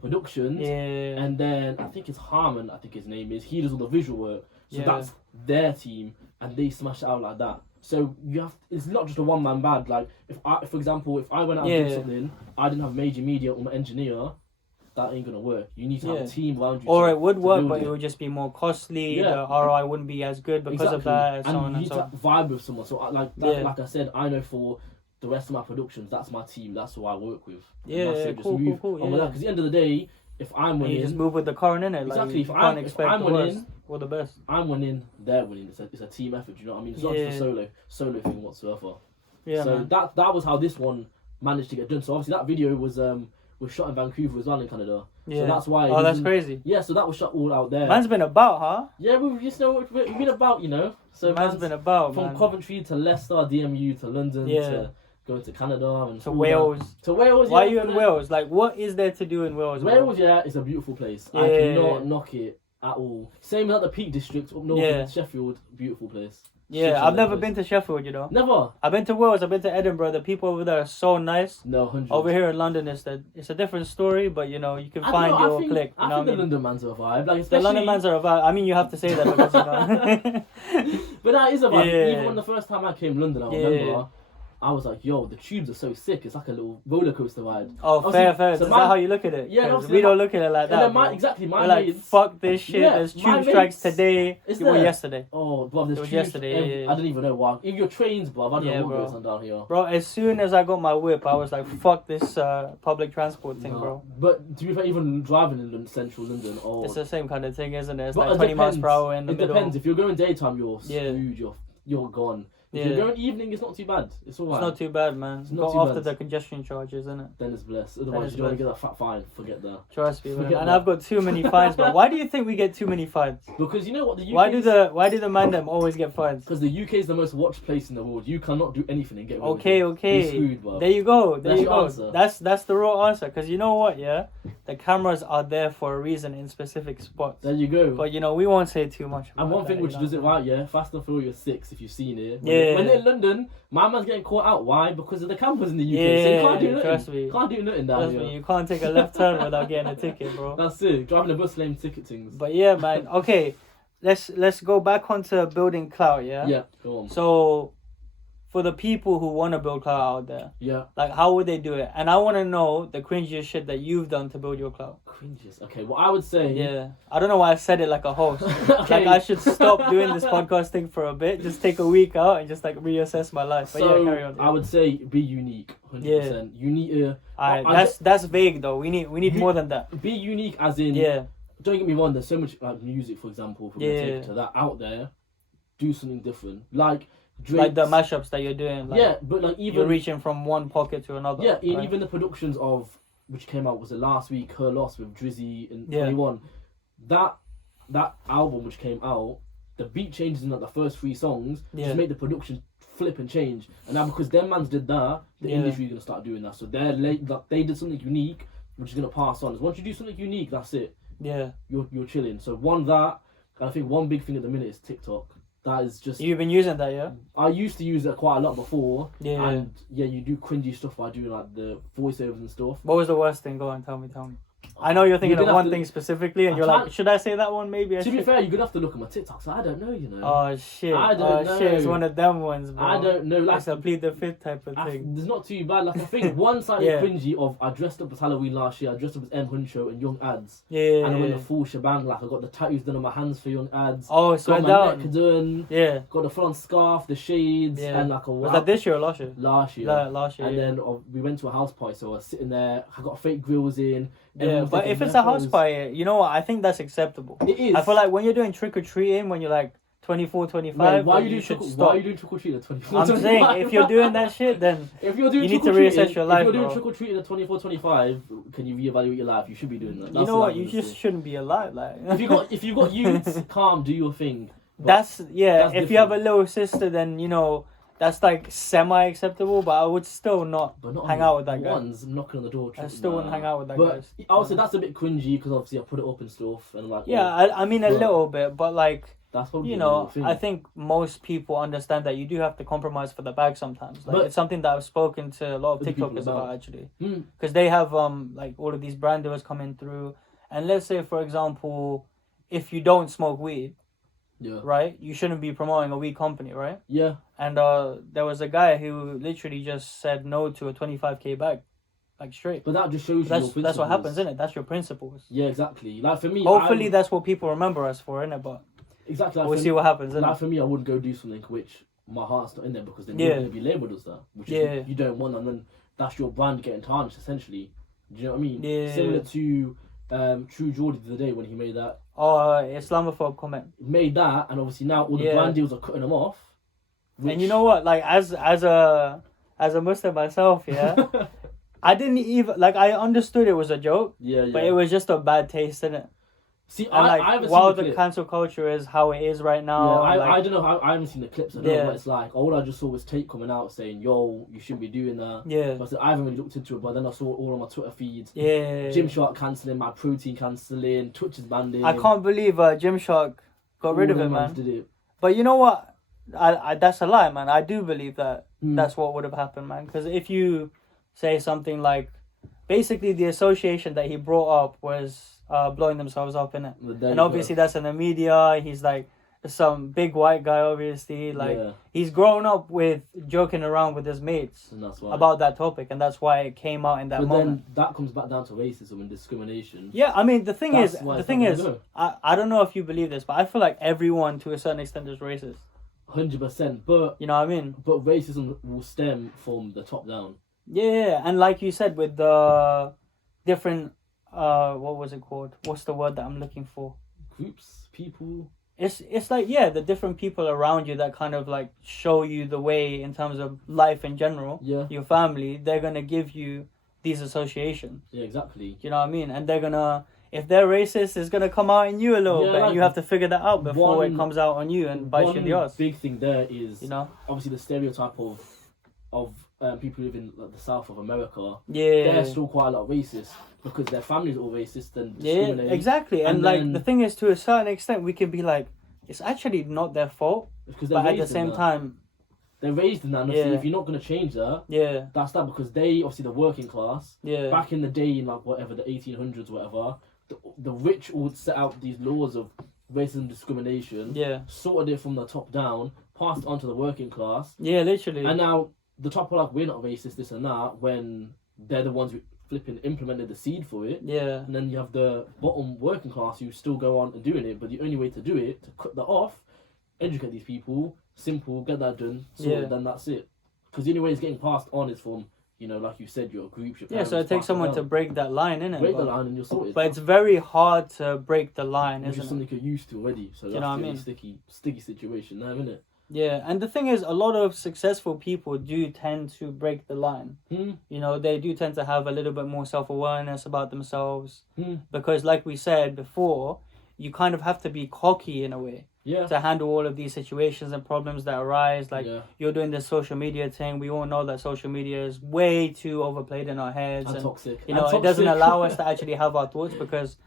productions. Yeah. And then I think it's Harmon, I think his name is. He does all the visual work. So Yeah. that's their team, and they smash it out like that. So you have. It's not just a one man band. Like for example, if I went out and did something, I didn't have major media or my engineer. That ain't gonna work. You need to have a team around you. Or it would work, but it would just be more costly. Yeah. The ROI wouldn't be as good because of that, and so on you and need so to on. vibe with someone. So like I said, I know for the rest of my productions, that's my team. That's who I work with. Yeah, cool. Yeah. Because at the end of the day, if I'm winning, you just move with the current, innit? Exactly. Like, you can't expect I'm the worst winning, or the best. I'm winning, they're winning. It's a team effort. Do you know what I mean? It's not just a solo thing whatsoever. Yeah, so man. that was how this one managed to get done. So obviously that video was shot in Vancouver as well in Canada. Yeah. So that's why. Oh, that's crazy. Yeah, so that was shot all out there. Man's been about, huh? Yeah, we've been about, you know. So man's been about, from man. Coventry to Leicester, DMU to London to going to Canada and to Wales. To Wales. Why are you in Wales? Like, what is there to do in Wales? Wales, is a beautiful place. Yeah. I cannot knock it at all. Same as the Peak District up north in Sheffield, beautiful place. Yeah, I've never been to Sheffield, you know. Never. I've been to Wales, I've been to Edinburgh. The people over there are so nice. No, 100. Over here in London, it's a different story, but you know, you can find your clique. You know I think the London man's are a vibe. Like, the London man's are a vibe. I mean, you have to say that because, you know. But that is a vibe. Yeah. Even when the first time I came to London, I remember, I was like, yo, the tubes are so sick. It's like a little roller coaster ride. Oh, fair. So is that how you look at it? Yeah, we don't look at it like that. And then my We're like, mates, fuck this shit. There's tube strikes today. It was yesterday. Oh, bro, there's it was tubes. yesterday. I don't even know why. If your trains, bro, I don't know what bro. goes on down here. Bro, as soon as I got my whip, I was like, fuck this public transport thing, bro. But to be fair, even driving in central London, it's the same kind of thing, isn't it? It's but like 20 miles per hour in the middle. It depends. If you're going daytime, you're screwed. You're gone. If you're going evening, it's not too bad. It's alright. It's not too bad, man. It's not Go too after bad. the congestion charges, isn't it? Then it's blessed. Otherwise, you don't want to get that fat fine. Forget that. Trust me, man. Forget And that. I've got too many fines, but why do you think we get too many fines? Because you know what the UK Why do the man them always get fines? Because the UK is the most watched place in the world. You cannot do anything and get away Okay. with it. You're screwed, bro. There you go. That's your go. answer. That's the raw answer. Because you know what, yeah? The cameras are there for a reason in specific spots. There you go. But you know, we won't say too much. And one thing which does it right, Fast and Furious 6, if you've seen it. Yeah. When they're in London, my man's getting caught out. Why? Because of the cameras in the UK. Yeah, so you can't do nothing. trust me. Can't do nothing down Trust here. me, you can't take a left turn without getting a ticket, bro. That's it. Driving a bus lane ticket things. But yeah, man. Okay, let's go back onto building clout. Yeah. Yeah. Go on. So, for the people who want to build clout out there, Yeah. like how would they do it? And I want to know the cringiest shit that you've done to build your clout. Cringes. Okay. Well, I would say. Yeah. I don't know why I said it like a host. Okay. Like I should stop doing this podcast thing for a bit, just take a week out and just like reassess my life. But So yeah, carry on. I would say be unique. 100%. You need to. Alright, that's vague though. We need more than that. Be unique as in. Yeah. Don't get me wrong. There's so much like music, for example. If we're gonna take it to that out there, do something different. Like Drake's, like the mashups that you're doing. Like, but like even you're reaching from one pocket to another. Yeah, right? even the productions of which came out was it last week, Her Loss with Drizzy and Yeah. 21. That album which came out, the beat changes in like the first 3 songs just make the production flip and change. And now because them mans did that, the industry is gonna start doing that. So they did something unique, which is gonna pass on. Once you do something unique, that's it. Yeah. You're chilling. So that, and I think one big thing at the minute is TikTok. That is just. You've been using that, yeah? I used to use it quite a lot before. Yeah. And you do cringy stuff by doing like the voiceovers and stuff. What was the worst thing? Go on, tell me. I know you're thinking of one thing specifically, and you're like, should I say that one? Maybe I should. To be fair, you're gonna have to look at my TikToks. I don't know, you know. Oh shit! I don't know. Shit, it's one of them ones, bro. I don't know. Like it's a plead the fifth type of thing. It's not too bad. Like I think one side is cringy of I dressed up as Halloween last year. I dressed up as M Huncho and Young Ads. Yeah. And I went the full shebang. Like I got the tattoos done on my hands for Young Ads. Oh, so got my neck done. Yeah. Got the full on scarf, the shades, and like a. Was that this year or last year? Last year. Last year. And then we went to a house party, so I was sitting there. I got fake grills in. Yeah, but if it's a house party, you know what? I think that's acceptable. It is. I feel like when you're doing trick or treating, when you're like 24, 25, Wait, why are then you you should doing stop. why are you doing trick or treat at 24? I'm 25? saying, if you're doing that shit, then if you're doing you need to trick-or-treating- reassess your life, If you're doing bro. trick or treating at 24, 25, can you reevaluate your life? You should be doing that. you That's know what what? I'm You gonna just say. shouldn't be alive. Like, if you got youths, calm, do your thing. But that's that's if you have a different. little sister, then you know that's like semi-acceptable. But I would still not But not hang on out with that guy. ones knocking on the door. I still wouldn't hang out with that But guy. I would say that's a bit cringy because obviously I put it up and stuff and like. Yeah, oh, I mean a but little bit, but like. that's probably You a know, little thing. I think most people understand that you do have to compromise for the bag sometimes. Like, But- it's something that I've spoken to a lot of With the people TikTokers about. about actually, Hmm. because they have like all of these brand deals coming through, and let's say for example, if you don't smoke weed, Yeah. right, you shouldn't be promoting a weed company, right? Yeah. And there was a guy who literally just said no to a 25k bag, like straight. But that just shows you your That's principles. what happens, isn't it? That's your principles. Yeah, exactly. Like for me, Hopefully, that's what people remember us for, innit? But exactly. Like we'll for see me, what happens, innit? like for me, I wouldn't go do something which my heart's not in there because then Yeah. you're going to be labelled as that, which Yeah. is, you don't want, and then that's your brand getting tarnished essentially. Do you know what I mean? Yeah. Similar to True Geordie the other day when he made that, Islamophobe comment. and obviously now all the Yeah. brand deals are cutting them off. And you know what? Like as a Muslim myself, yeah, I didn't even like. I understood it was a joke, yeah, but it was just a bad taste in it. See, And I like, haven't while seen the the clip. cancel culture is how it is right now, Yeah, like, I don't know how, I haven't seen the clips. I don't know Yeah. what it's like. All I just saw was Tate coming out saying, "Yo, you shouldn't be doing that." yeah, But I said, I haven't really looked into it, but then I saw all on my Twitter feeds. yeah. Gymshark cancelling, my protein cancelling, Twitch is banning. I can't believe Gymshark got rid of All it, them man. mans did it. But you know what? I that's a lie, man. I do believe that Hmm. that's what would have happened, man. Because if you say something like, basically the association that he brought up was blowing themselves up in it. But there And you obviously go. that's in the media. He's like some big white guy, obviously. Like Yeah, he's grown up with joking around with his mates and that's why. about that topic, and that's why it came out in that but moment. then that comes back down to racism and discrimination. Yeah, I mean the thing That's is, why the it's thing not is, gonna go. I don't know if you believe this, but I feel like everyone to a certain extent is racist. 100%. But You know what I mean? racism will stem from the top down. Yeah, and like you said, with the different, what was it called? What's the word that I'm looking for? Groups, people. It's like, yeah, the different people around you that kind of like show you the way in terms of life in general. Yeah, Your family, they're gonna give you these associations. yeah, exactly. You know what I mean? And they're gonna, if they're racist, it's gonna come out in you a little Yeah, bit, like and you have to figure that out before it one- comes out on you and bites you in the One ass. big thing there is, You know? obviously the stereotype of people who live in like, the south of America. Yeah. They're still quite a lot racist because their families are all racist and Yeah, discriminate. exactly. And And like then- the thing is, to a certain extent, we can be like, it's actually not their fault, Because they're but at the raised in same that. time, They're raised in that. And obviously Yeah. if you're not going to change that, yeah, that's that because they, obviously the working class, yeah, back in the day in like whatever, the 1800s, whatever, the rich would set out these laws of racism discrimination, yeah, sorted it from the top down, passed it on to the working class, yeah, literally. and now the top are like, we're not racist, this and that, when they're the ones who flipping implemented the seed for it. Yeah, And then you have the bottom working class who still go on and doing it, but the only way to do it, to cut that off, educate these people, simple, get that done, sorted, Yeah. then that's it. Because the only way it's getting passed on is from, you know, like you said, your group, your yeah. parents, So it takes pass someone to down. break that line, innit? Break the line and you're sorted. But it's very hard to break the line, which is isn't it? something you're used to already. So You that's know what I a really mean? sticky situation now, isn't it? Yeah, and the thing is, a lot of successful people do tend to break the line. Hmm. You know, they do tend to have a little bit more self-awareness about themselves. Hmm. Because like we said before, you kind of have to be cocky in a way Yeah. to handle all of these situations and problems that arise. Like, yeah. you're doing this social media thing. We all know that social media is way too overplayed in our heads. And And, toxic. you know, And it doesn't toxic. allow us to actually have our thoughts because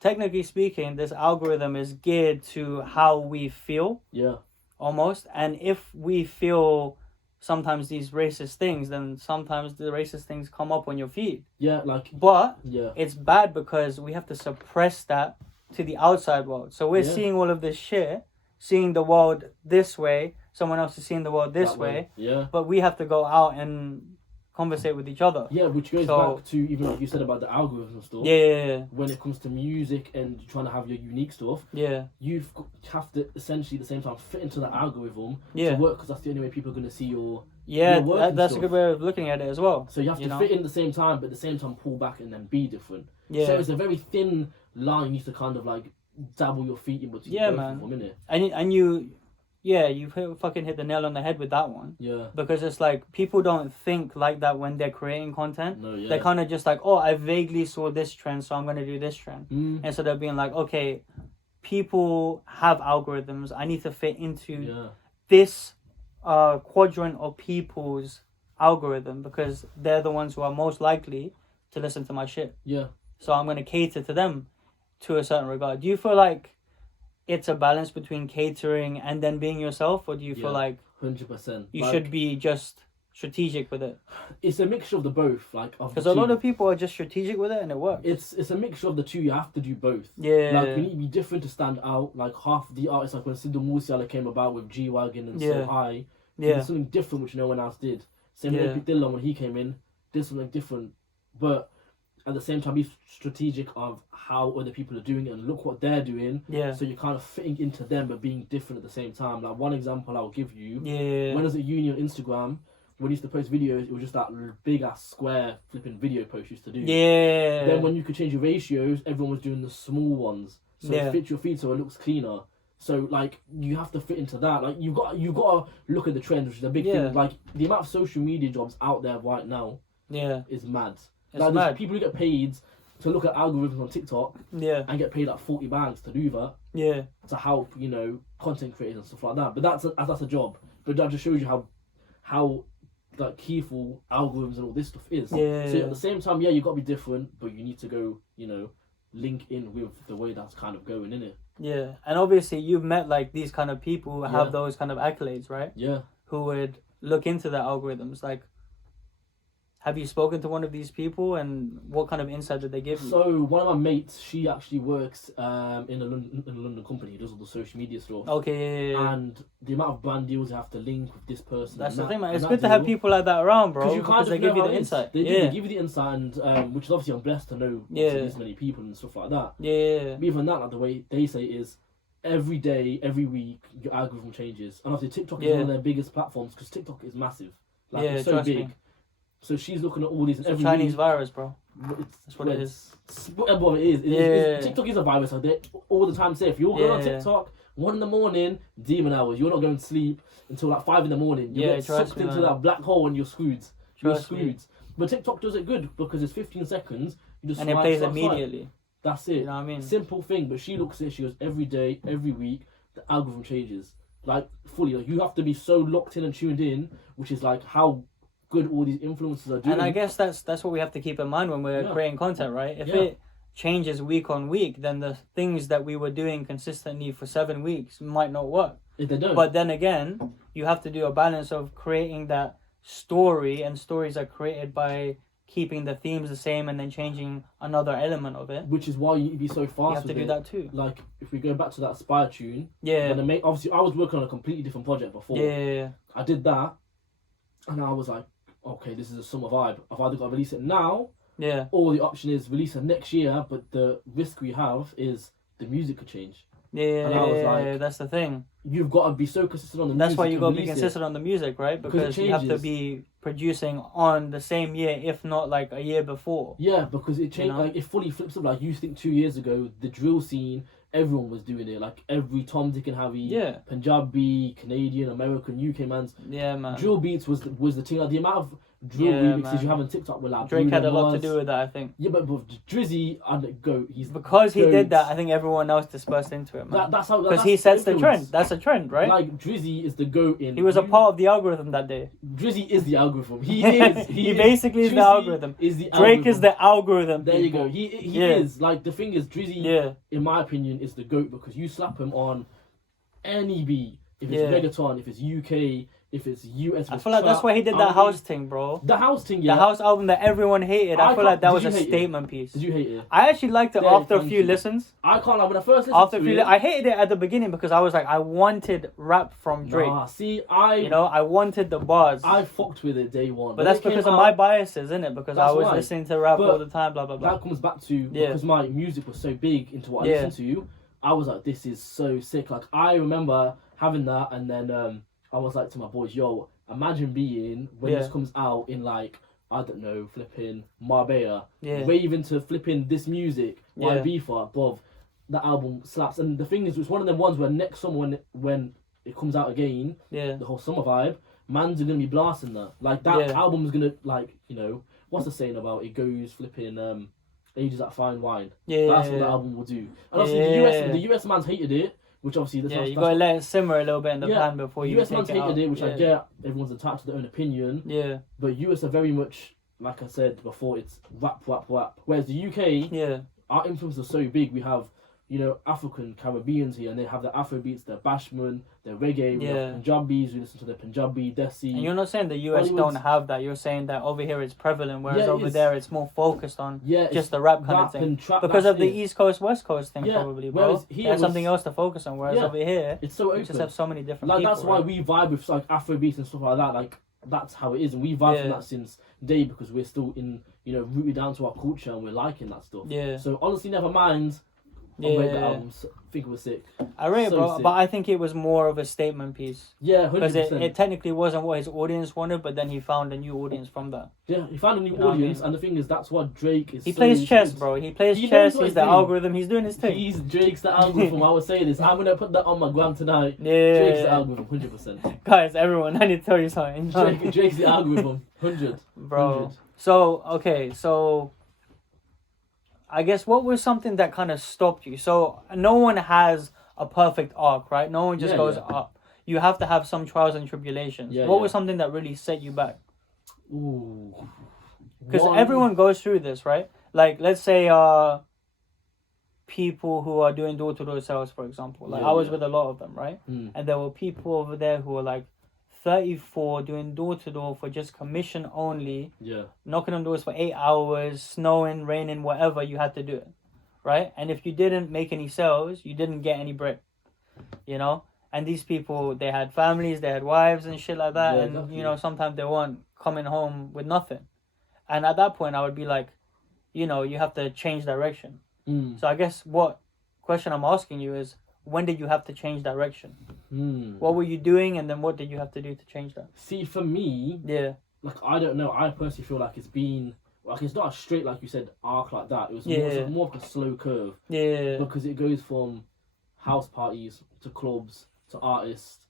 technically speaking, this algorithm is geared to how we feel. Yeah. Almost, and if we feel sometimes these racist things, then sometimes the racist things come up on your feed. Yeah. Like. But Yeah. it's bad because we have to suppress that to the outside world. So we're Yeah. seeing all of this shit, seeing the world this way, someone else is seeing the world this that way, Yeah. but we have to go out and conversate with each other. Yeah, which goes So- back to even like you said about the algorithms and stuff. Yeah, When it comes to music and trying to have your unique stuff, yeah, you have to essentially at the same time fit into that algorithm yeah, to work because that's the only way people are going to see your. yeah. your work and That's a stuff. good way of looking at it as well. So you have to You know? fit in at the same time, but at the same time pull back and then be different. Yeah, So it's a very thin line you need to kind of like dabble your feet in between Yeah, both man. of them, innit? and yeah, you've fucking hit the nail on the head with that one. Yeah. Because it's like people don't think like that when they're creating content. No, yeah. They're kind of just like, oh, I vaguely saw this trend, so I'm gonna do this trend. And so they're being like, okay, people have algorithms. I need to fit into this quadrant of people's algorithm because they're the ones who are most likely to listen to my shit. Yeah. So I'm gonna cater to them to a certain regard. Do you feel like it's a balance between catering and then being yourself, or do you feel like 100%. you should be just strategic with it? It's a mixture of the both, like because a lot of people are just strategic with it and it works. It's a mixture of the two. You have to do both. Yeah, like you need to be different to stand out. Like half the artists, like when Sidhu Musiala came about with G Wagon and So High, he did something different which no one else did. Same with Epic Dillon when he came in, did something different, but at the same time be strategic of how other people are doing it and look what they're doing. Yeah. So you're kind of fitting into them but being different at the same time. Like one example I'll give you. Yeah. When I was at uni on Instagram, when I used to post videos, it was just that big ass square flipping video post used to do. Yeah. Then when you could change your ratios, everyone was doing the small ones. So it fits your feed so it looks cleaner. So like you have to fit into that. Like you got to look at the trends, which is a big thing. Like the amount of social media jobs out there right now is mad. Like there's people who get paid to look at algorithms on TikTok and get paid like 40 bags to do that. Yeah. To help, content creators and stuff like that. But that's a job. But that just shows you how like keyful algorithms and all this stuff is. Yeah. So at the same time, you got to be different, but you need to go, link in with the way that's kind of going, innit? Yeah. And obviously you've met like these kind of people who have those kind of accolades, right? Yeah. Who would look into the algorithms. Like, have you spoken to one of these people and what kind of insight did they give you? So one of my mates, she actually works in a London company, does all the social media stuff. Okay, yeah. And the amount of brand deals they have to link with this person. That's the thing, man. It's good to have people like that around, bro. Because they give you the insight. They give you the insight, and which is obviously I'm blessed to know these many people and stuff like that. Yeah. But even that, like the way they say it is, every day, every week, your algorithm changes. And obviously TikTok is one of their biggest platforms because TikTok is massive. Like it's so big. Me. So she's looking at all these. It's a Chinese virus, bro. That's what it is. Whatever it is. TikTok is a virus. So they all the time say if you're going on TikTok 1 a.m, demon hours, you're not going to sleep until like 5 a.m. You get sucked into that black hole and you're screwed. But TikTok does it good because it's 15 seconds. You just and it plays immediately. That's it. You know what I mean? Simple thing. But she looks at it. She goes every day, every week. The algorithm changes like fully. Like you have to be so locked in and tuned in, which is like how good all these influencers are doing. And I guess that's what we have to keep in mind when we're creating content, right? If it changes week on week, then the things that we were doing consistently for 7 weeks might not work. If they don't. But then again, you have to do a balance of creating that story, and stories are created by keeping the themes the same and then changing another element of it. Which is why you need to be so fast. You have to do that too. Like if we go back to that Spire tune, obviously I was working on a completely different project before. Yeah. I did that, and I was like, okay, this is a summer vibe. I've either got to release it now, or the option is release it next year, but the risk we have is the music could change. Yeah, and I was like, that's the thing. You've got to be so consistent on the music. That's why you got to be consistent on the music, right? Because you have to be producing on the same year, if not like a year before. Yeah, because it changed. Like it fully flips up. Like you think 2 years ago, the drill scene, everyone was doing it. Like every Tom, Dick and Harry, Punjabi, Canadian, American, UK man's. Yeah, man. Drill beats was the thing. Like the amount of drill remixes you have on TikTok were like Drake had a lot to do with that, I think. Yeah, but Drizzy and he's because he did that. I think everyone else dispersed into it, man. That's how because he sets the trend. That's a trend, right? Like Drizzy is the goat in. He was a part of the algorithm that day. Drizzy is the algorithm. He is. He basically is the algorithm. Drake is the algorithm. There you go. He is like the thing is Drizzy. In my opinion, is the goat because you slap him on any beat. If it's reggaeton, if it's UK. If it's US, I feel like that's why he did that house thing, bro. The house thing, yeah. The house album that everyone hated. I feel like that was a statement piece. Did you hate it? I actually liked it after a few listens. I can't lie. When I first listened to it, I hated it at the beginning because I was like, I wanted rap from Drake. I wanted the bars. I fucked with it day one. But that's because of my biases, isn't it? Because I was listening to rap all the time, blah, blah, blah. That comes back to, because my music was so big into what I listened to, I was like, this is so sick. Like, I remember having that and then... I was like to my boys, yo, imagine being, when this comes out in like, I don't know, flipping Marbella, raving to flipping this music, Ibiza, above, that album slaps. And the thing is, it's one of them ones where next summer when it comes out again, Yeah. the whole summer vibe, man's are gonna be blasting that. Like that album's gonna like, you know, what's the saying about it goes flipping ages that fine wine. Yeah. That's what the album will do. And obviously the US man's hated it, which obviously you gotta let it simmer a little bit in the pan before you US take man's it out. hated it, which I get. Everyone's entitled to their own opinion. Yeah. But US are very much, like I said before, it's rap. Whereas the UK, our influence is so big. We have, you know, African Caribbeans here, and they have the Afrobeats, their Bashman, their reggae, we have Punjabis, we listen to the Punjabi, Desi. And you're not saying the US don't have that. You're saying that over here it's prevalent, whereas over there it's more focused on just the rap kind of thing. Because of the East Coast, West Coast thing, probably, bro. Whereas here there's something else to focus on. Whereas over here, it's so open. We just have so many different like people. That's why we vibe with like Afrobeats and stuff like that. Like that's how it is, and we vibe from that since day because we're still in, you know, rooted down to our culture and we're liking that stuff. Yeah. So honestly, never mind. I rate the albums. I think it was sick. I rate it, bro, but I think it was more of a statement piece. Yeah, 100%. Because it technically wasn't what his audience wanted, but then he found a new audience from that. Yeah, he found a new audience, and the thing is, that's what Drake is. He plays chess, bro. He plays chess. He's the algorithm. He's doing his thing. Drake's the algorithm. I was saying this. I'm gonna put that on my gram tonight. Yeah. Drake's the algorithm, 100%. Guys, everyone, I need to tell you something. Drake's the algorithm, 100. Bro. 100. So I guess what was something that kind of stopped you? So no one has a perfect arc, right? No one just goes up. You have to have some trials and tribulations. What was something that really set you back? Ooh. Because everyone goes through this, right? Like, let's say people who are doing door-to-door sales, for example. Like, I was with a lot of them, right? And there were people over there who were like 34 doing door-to-door for just commission only. Yeah. Knocking on doors for 8 hours, snowing, raining, whatever, you had to do it, right? And if you didn't make any sales, you didn't get any bread, you know? And these people, they had families, they had wives and shit like that. And, you know, sometimes they weren't coming home with nothing. And at that point, I would be like, you know, you have to change direction. So I guess what question I'm asking you is, when did you have to change direction? What were you doing, and then what did you have to do to change that? See, for me, like, I don't know. I personally feel like it's been, like, it's not a straight, like you said, arc like that. It was more of a slow curve. Yeah. Because it goes from house parties to clubs to artists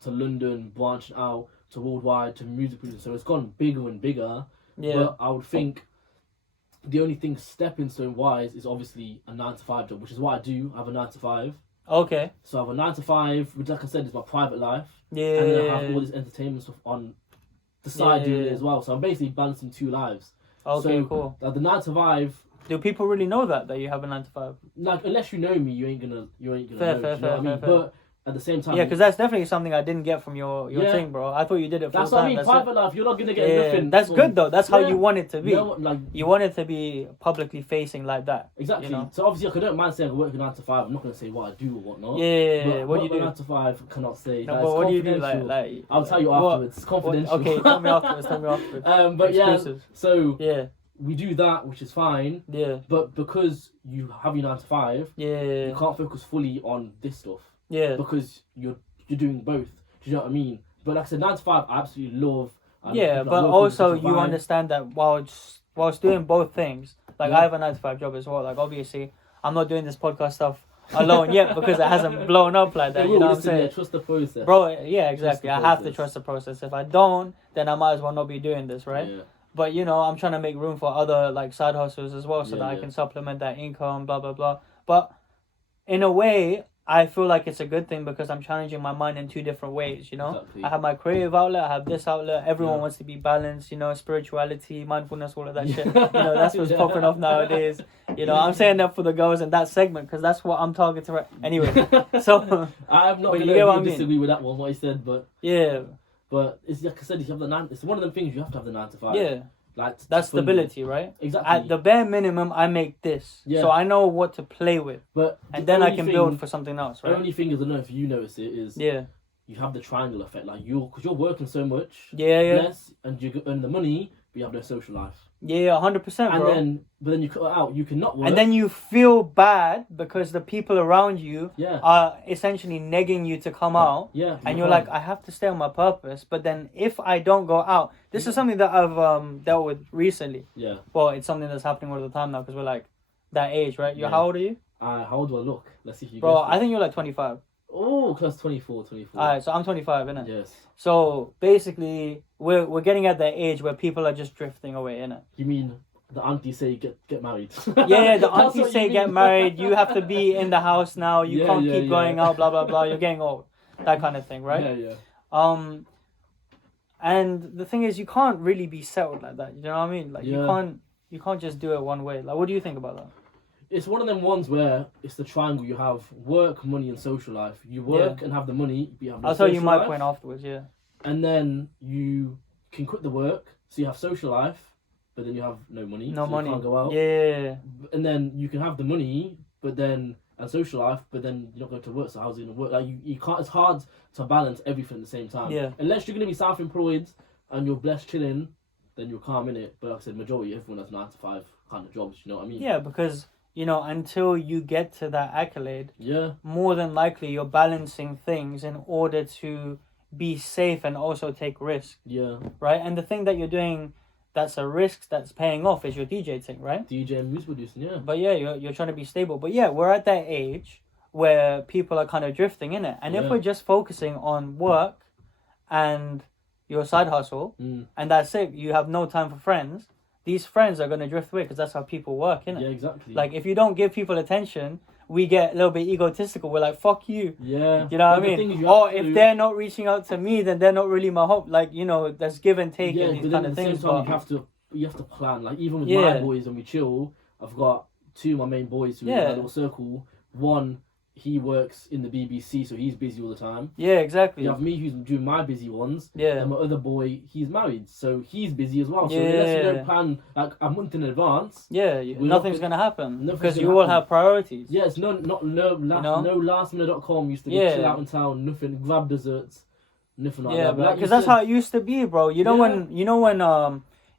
to London, branching out to worldwide to music producers. So it's gone bigger and bigger. Yeah. But I would think the only thing stepping stone wise is obviously a 9-to-5 job, which is what I do. I have a 9-to-5. Okay. So I have a 9-to-5, which, like I said, is my private life. Yeah. And then I have all this entertainment stuff on the side doing it as well. So I'm basically balancing 2 lives. Okay, so, cool. The 9-to-5. Do people really know that you have a 9-to-5? Like, unless you know me, you ain't gonna fair, know. Fair. But at the same time, because that's definitely something I didn't get from your thing, bro. I thought you did it full time. That's what I mean. Private life, you're not gonna get nothing. That's good though. That's how you want it to be. You want it to be publicly facing like that. Exactly. You know? So obviously, I don't mind saying I work a 9-to-5. I'm not gonna say what I do or whatnot. But what do you do? 9-to-5, I cannot say. No, but what do you do? Like I'll tell you afterwards. It's confidential. Okay, tell me afterwards. But exclusive. So we do that, which is fine. Yeah. But because you have your 9-to-5, you can't focus fully on this stuff. Yeah. Because you're doing both. Do you know what I mean? But like I said, 9-to-5, I absolutely love. But also you understand that whilst doing both things, like I have a 9-to-5 job as well. Like obviously, I'm not doing this podcast stuff alone yet because it hasn't blown up like that. You know what I'm saying? Trust the process, bro. Yeah, exactly. I have to trust the process. If I don't, then I might as well not be doing this, right? Yeah. But you know, I'm trying to make room for other like side hustles as well, so that I can supplement that income. Blah blah blah. But in a way, I feel like it's a good thing because I'm challenging my mind in 2 different ways, you know? Exactly. I have my creative outlet, I have this outlet. Everyone wants to be balanced, you know, spirituality, mindfulness, all of that shit. You know, that's what's popping off nowadays. You know, I'm saying that for the girls in that segment because that's what I'm targeting right. Anyway, so... I'm not going to disagree with that one, what he said, but... Yeah. But it's like I said, you have the it's one of them things you have to have the 9-to-5. Yeah. Like that's stability, right? Exactly. At the bare minimum, I make this, so I know what to play with, and then I can build for something else, right? The only thing is, I don't know if you notice it, is you have the triangle effect, like because you're working so much, less, and you earn the money, but you have no social life. Yeah, 100%, bro. But then you cut it out. You cannot work. And then you feel bad because the people around you are essentially negging you to come out. Yeah. And you're like, I have to stay on my purpose. But then if I don't go out, this is something that I've dealt with recently. Yeah. Well, it's something that's happening all the time now because we're like that age, right? How old are you? How old do I look? Let's see if you Bro, I think you're like 25. Oh, close 24. Alright, so I'm 25, innit? Yes. So basically, we're getting at that age where people are just drifting away, innit? You mean the aunties say get married? Yeah, the That's aunties what say you get mean. married. You have to be in the house now. You Yeah, can't yeah, keep going yeah. out. Blah blah blah. You're getting old. That kind of thing, right? Yeah. And the thing is, you can't really be settled like that. You know what I mean? Like you can't just do it one way. Like, what do you think about that? It's one of them ones where it's the triangle. You have work, money, and social life. You work and have the money, but you have no I'll tell you social my life. point afterwards. Yeah. And then you can quit the work, so you have social life, but then you have no money. No so money. You can't go out. Yeah. And then you can have the money, and social life, but then you're not going to work. So how's it gonna work? Like you can't. It's hard to balance everything at the same time. Yeah. Unless you're gonna be self-employed and you're blessed chilling, then you're calm in it. But like I said, majority everyone has 9 to 5 kind of jobs. You know what I mean? Yeah, because until you get to that accolade, Yeah. more than likely you're balancing things in order to be safe and also take risks, Yeah. right? And the thing that you're doing that's a risk that's paying off is your DJ thing, right? DJ and music producing, yeah. But yeah, you're trying to be stable. But yeah, we're at that age where people are kind of drifting in it. And if we're just focusing on work and your side hustle, and that's it, you have no time for friends, these friends are going to drift away because that's how people work, innit? Yeah, exactly. Like, if you don't give people attention, we get a little bit egotistical. We're like, fuck you. Yeah. You know what I mean? Or if they're not reaching out to me, then they're not really my hope. Like, there's give and take in these kind of things. But at the same time, you have to plan. Like, even with my boys, when we chill, I've got 2 of my main boys who are in that little circle. One, he works in the BBC, so he's busy all the time. Yeah, exactly. You have me who's doing my busy ones. Yeah. And my other boy, he's married, so he's busy as well. So unless you don't plan like a month in advance, nothing's gonna happen because you gonna all have priorities. Yeah, it's no lastminute.com used to go chill out in town, nothing, grab desserts, nothing like that. Yeah, because that's how it used to be, bro. You know when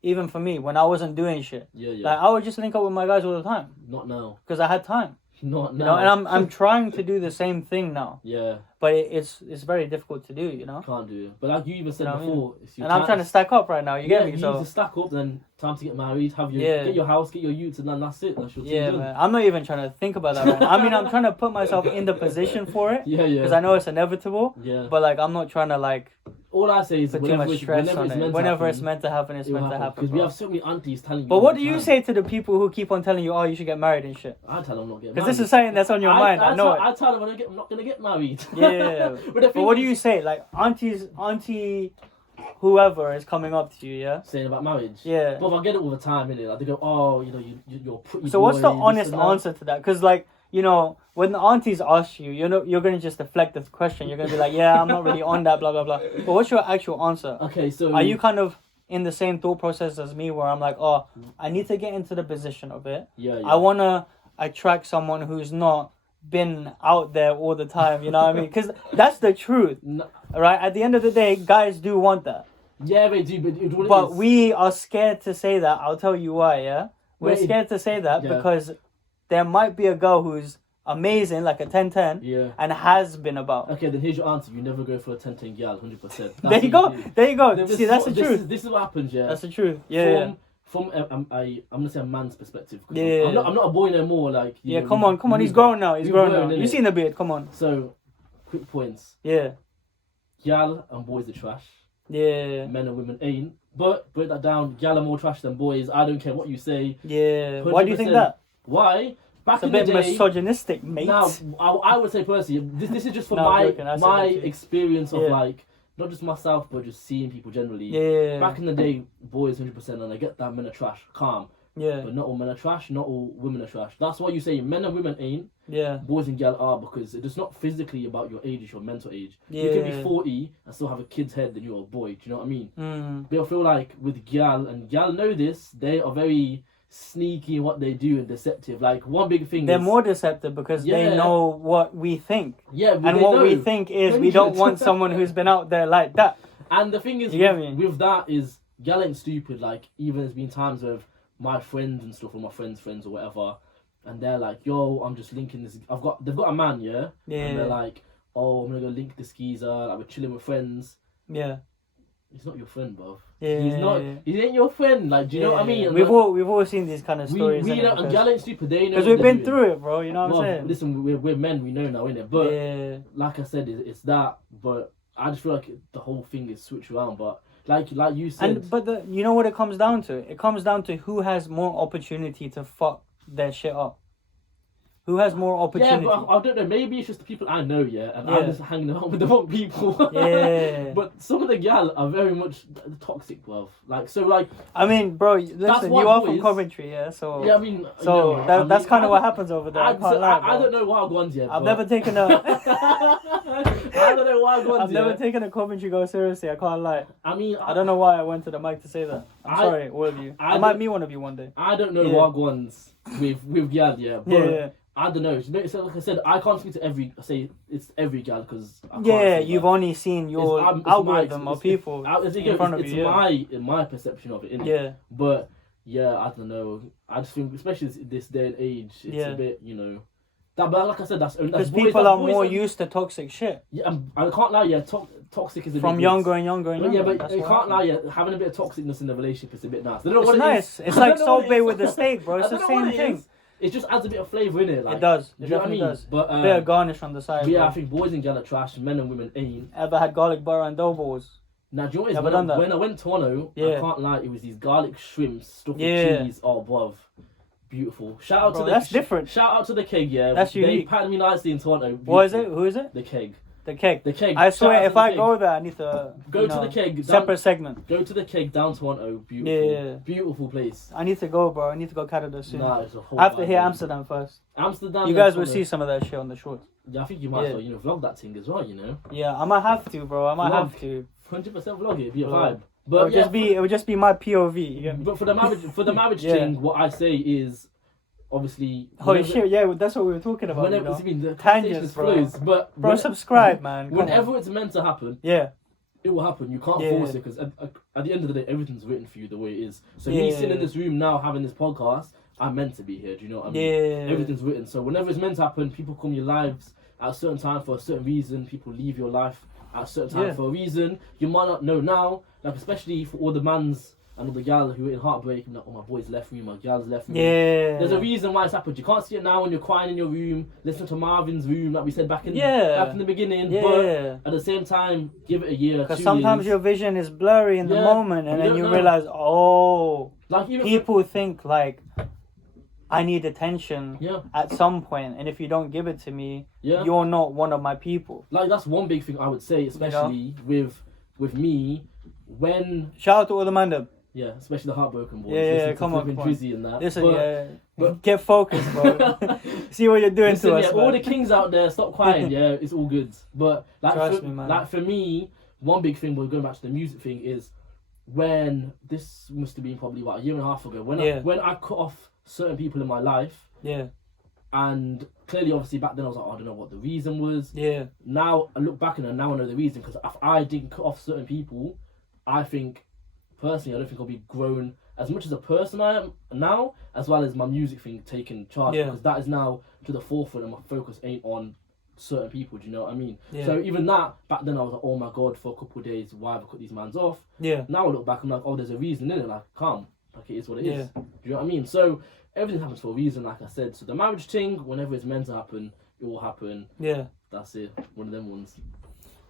even for me, when I wasn't doing shit, like I would just link up with my guys all the time. Not now. Because I had time. Not now. And I'm trying to do the same thing now. Yeah. But it's very difficult to do, Can't do it. But like you even said before, it's your I'm trying to stack up right now. You get me? You So need to stack up, then time to get married, get your house, get your youths, and then that's it. That's your thing man. I'm not even trying to think about that right now. I mean, I'm trying to put myself in the position for it. Yeah. Because I know it's inevitable. Yeah. But like, I'm not trying to like. All I say is put too much stress on it. Whenever it's meant to happen, it's meant to happen. Because we have so many aunties telling you. But what do you say to the people who keep on telling you, "Oh, you should get married and shit"? I tell them not get married. Because this is something that's on your mind. I know it. I tell them I'm not gonna get married. Yeah. But what do you say? Like auntie, whoever is coming up to you, yeah, saying about marriage. Yeah. But I get it all the time, innit? Like they go, "Oh, you're pretty." So what's the honest answer to that? Because like. When the aunties ask you, you're gonna just deflect the question. You're gonna be like, "Yeah, I'm not really on that, blah blah blah." But what's your actual answer? Okay, so are you kind of in the same thought process as me, where I'm like, "Oh, I need to get into the position of it. Yeah. I wanna attract someone who's not been out there all the time." You know what I mean? Because that's the truth, right? At the end of the day, guys do want that. Yeah, they do, but we are scared to say that. I'll tell you why. Yeah, we're scared to say that because. There might be a girl who's amazing, like a 10-10, and has been about. Okay, then here's your answer. You never go for a 10-10 gal, 100%. There you go. See, that's the truth. This is what happens, yeah. That's the truth. Yeah. From I'm gonna say a man's perspective. Yeah. I'm not a boy no more. Like come on. He's grown now. He's grown now. You've seen the beard. Come on. So, quick points. Yeah. Gal and boys are trash. Yeah. Men and women ain't. But break that down. Gal are more trash than boys. I don't care what you say. Yeah. Why do you think that? Why? Back in the day, it's a bit misogynistic, mate. Now, I would say personally, this is just from my experience of like, not just myself, but just seeing people generally. Yeah. Back in the day, boys 100%, and I get that men are trash, calm. Yeah. But not all men are trash, not all women are trash. That's why you say men and women ain't. Yeah. Boys and gal are, because it's not physically about your age, it's your mental age. Yeah. You can be 40 and still have a kid's head, then you're a boy. Do you know what I mean? Mm. But I feel like with gal, and gal know this, they are very sneaky in what they do and deceptive. Like one big thing they're more deceptive because they know what we think. Yeah, and what we think is we don't want someone who's been out there like that. And the thing is, with that is gal ain't stupid. Like even there's been times with my friends and stuff, or my friends' friends or whatever, and they're like, "Yo, I'm just linking this. They've got a man, and they're like, oh, I'm gonna go link this geezer. Like we're chilling with friends. Yeah. He's not your friend, bro. Yeah, He's not. He ain't your friend. Like, do you know what I mean? We've all seen these kind of stories. We know, and gal ain't stupid. They know because we've been through it, bro. You know what I'm saying? Listen, we're men. We know now, innit? But like I said, it's that. But I just feel like the whole thing is switched around. But like you said, you know what it comes down to? It comes down to who has more opportunity to fuck their shit up. Who has more opportunity? Yeah, but I don't know. Maybe it's just the people I know, and I'm just hanging out with the wrong people. Yeah. But some of the gal are very much toxic, bruv. Like, so, like... I mean, bro, listen, you are from Coventry, yeah? So... Yeah, I mean... So, that's kind of what happens over there. I don't know wild ones yet, I've never taken a... I don't know wild ones I've never taken a Coventry girl seriously, I can't lie. I mean... I don't know why I went to the mic to say that. I'm sorry, all of you. I might meet one of you one day. I don't know wild ones with gal, yeah. But I don't know. So like I said, I can't speak to every gal because you've only seen your algorithm of people in front of you. It's my perception of it, innit? Yeah. But yeah, I don't know. I just think, especially this day and age, it's a bit, you know. But like I said, that's because people are more used to toxic shit. Yeah, I can't lie. Yeah, toxic is a from bit younger and younger and younger. Yeah, but you can't lie. Yeah, having a bit of toxicness in the relationship is a bit nice. It's nice. It's like Salt Bae with the steak, bro. It's the same thing. It just adds a bit of flavour in it. Like, it does. It definitely does. But a bit of garnish on the side. But yeah, I think boys and gal are trash. Men and women ain't. Ever had garlic butter and dough balls? Now, do you know what it is? When I went to Toronto, I can't lie, it was these garlic shrimps stuffed with cheese. Oh, bruv. Beautiful. Shout out to the... That's different. Shout out to the keg, yeah. That's unique. They patted me nicely in Toronto. Beautiful. What is it? Who is it? The keg. The keg. The keg. I swear, if I go there, I need to go to the keg. Separate segment. Go to the keg down Toronto. Beautiful. Yeah. Beautiful place. I need to go, bro. I need to go Canada soon. Nah, it's a whole... I have to hit Amsterdam first. Amsterdam. You guys will see some of that shit on the shorts. Yeah, I think you might as well, vlog that thing as well, you know. Yeah, I might have to, bro. I might have to. 100% vlog it. It'd be a vibe. But it would just be my POV. You get me? But for the marriage thing, what I say is, obviously... Holy shit, yeah, that's what we were talking about. Whenever, I mean, the tangents, bro. Bro, subscribe, man. Whenever it's meant to happen, it will happen. You can't force it, because at the end of the day, everything's written for you the way it is. So me sitting in this room now, having this podcast, I'm meant to be here, do you know what I mean? Yeah. Everything's written. So whenever it's meant to happen, people come your lives at a certain time for a certain reason. People leave your life at a certain time for a reason. You might not know now, like especially for all the mans and all the gal who are in heartbreak, and like, oh, my boy's left me, my gal's left me. Yeah. There's a reason why it's happened. You can't see it now when you're crying in your room, listening to Marvin's room, like we said back in the beginning. Yeah. But at the same time, give it a year. Because sometimes your vision is blurry in the moment, and then you realize, like people think like, I need attention at some point, and if you don't give it to me, you're not one of my people. Like that's one big thing I would say, especially with me, when shout out to all the man. Yeah, especially the heartbroken boys. Yeah, come on. Drizzy and that. Listen, but get focused, bro. See what you're doing to us, all the kings out there, stop crying. It's all good. But like for me, one big thing, we're going back to the music thing, is when this must have been probably a year and a half ago. When I cut off certain people in my life. Yeah. And clearly, obviously, back then I was like, I don't know what the reason was. Yeah. Now I look back and now I know the reason, because if I didn't cut off certain people, I think. Personally, I don't think I'll be grown as much as a person I am now, as well as my music thing taking charge, because that is now to the forefront and my focus ain't on certain people, do you know what I mean? Yeah. So even that, back then I was like, oh my God, for a couple of days, why have I cut these mans off? Yeah. Now I look back, I'm like, oh, there's a reason in it, like, calm, like it is what it is. Do you know what I mean? So everything happens for a reason, like I said. So the marriage thing, whenever it's meant to happen, it will happen. Yeah. That's it, one of them ones.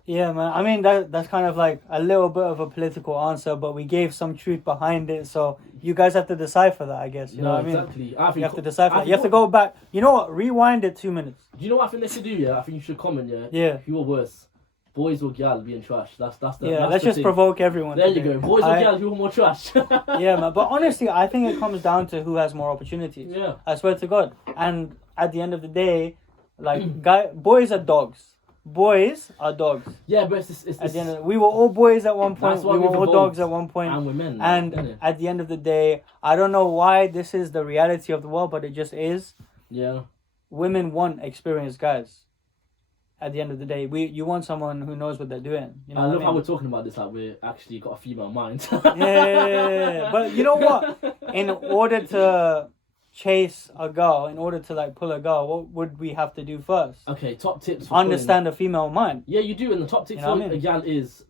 Yeah, man. I mean, that's kind of like a little bit of a political answer, but we gave some truth behind it, so you guys have to decipher that, I guess. You know what I mean? Exactly. I think you have to decipher that. You have to go back. You know what? Rewind it 2 minutes. Do you know what I think they should do, yeah? I think you should comment, yeah? Yeah. Who are worse? Boys or gal being trash? That's the let's just provoke everyone. There you go. Boys or gal who are more trash? Yeah, man. But honestly, I think it comes down to who has more opportunities. Yeah. I swear to God. And at the end of the day, like, boys are dogs. Boys are dogs. Yeah, but we were all boys at one point. We were all dogs at one point. And we're men. And at the end of the day, I don't know why this is the reality of the world, but it just is. Yeah. Women want experienced guys. At the end of the day, you want someone who knows what they're doing. You know I love how we're talking about this, like we're actually got a female mind. Yeah. But you know what? In order to chase a girl, in order to like pull a girl, what would we have to do first? Okay, top tips. Understand a female mind. Yeah, you do. And the top tip for a gal is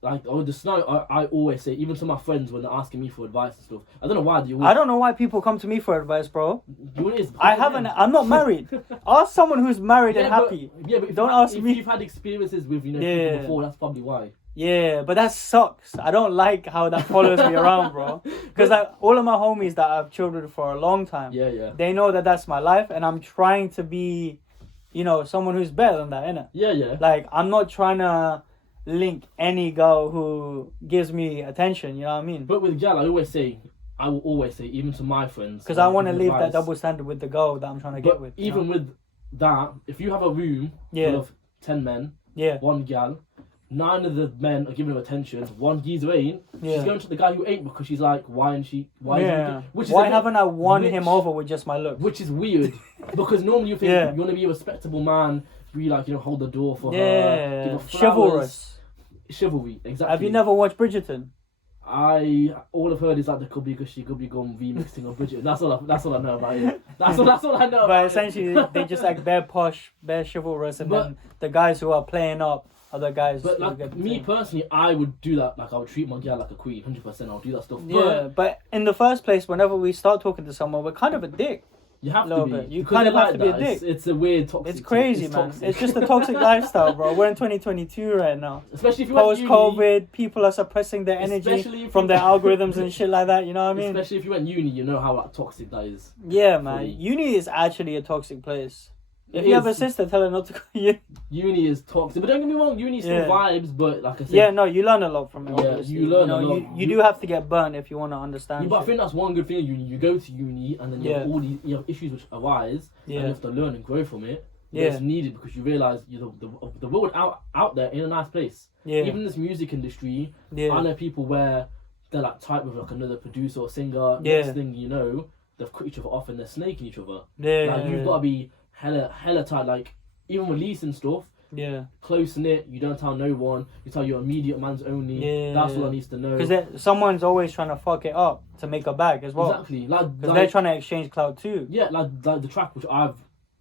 like, the scenario I always say, even to my friends when they're asking me for advice and stuff. I don't know why. I don't know why people come to me for advice, bro. You know what it is? I haven't. I'm not married. Ask someone who's married and happy. But don't ask if me. If you've had experiences with people before, that's probably why. Yeah, but that sucks. I don't like how that follows me around, bro. Because like all of my homies that I've chilled with for a long time, they know that that's my life, and I'm trying to be, someone who's better than that, innit? Yeah. Like I'm not trying to link any girl who gives me attention. You know what I mean? But with gal, I will always say, even to my friends, because I want to leave that double standard with the girl that I'm trying to get with. Even with that, if you have a room full of 10 men, one gal. 9 of the men are giving her attention. One geezer ain't. She's going to the guy who ain't because she's like, why isn't she? Why haven't I won him over with just my looks? Which is weird because normally you think you want to be a respectable man. You like hold the door for her. Give her flowers. Chivalry, exactly. Have you never watched Bridgerton? All I've heard is like the Could Be Good She Could Be Gone remixing of Bridget. That's all I know about it. That's all I know. But essentially, they just like bare posh, bare chivalrous, and then the guys who are playing up. Other guys, but like me personally, I would do that. Like I would treat my girl like a queen, 100%. I'll do that stuff. But in the first place, whenever we start talking to someone, we're kind of a dick. You have to be. Bit. You kind of have to be a dick. It's a weird toxic. It's crazy, man. Toxic. It's just a toxic lifestyle, bro. We're in 2022 right now. Especially if you post-COVID, people are suppressing their energy from their algorithms and shit like that. You know what I mean? Especially if you went uni, you know how toxic that is. Yeah, man. Uni is actually a toxic place. If you have a sister, tell her not to go uni. Uni is toxic, but don't get me wrong, uni still vibes, but like I said... Yeah, no, you learn a lot from it, obviously. You learn a lot. You do have to get burnt if you want to understand but I think that's one good thing of uni. You go to uni, and then you have all these issues which arise, and you have to learn and grow from it. It's needed because you realise the world out there in a nice place. Even this music industry, I know people where they're like tight with like another producer or singer. Next thing you know, they've cut each other off and they're snaking each other. Like you've got to be hella tight, like even releasing stuff, close knit, you don't tell no one, you tell your immediate man's only, that's all I need to know. Because someone's always trying to fuck it up to make a bag as well. Exactly. Like they're trying to exchange clout too. Yeah, like the track which I've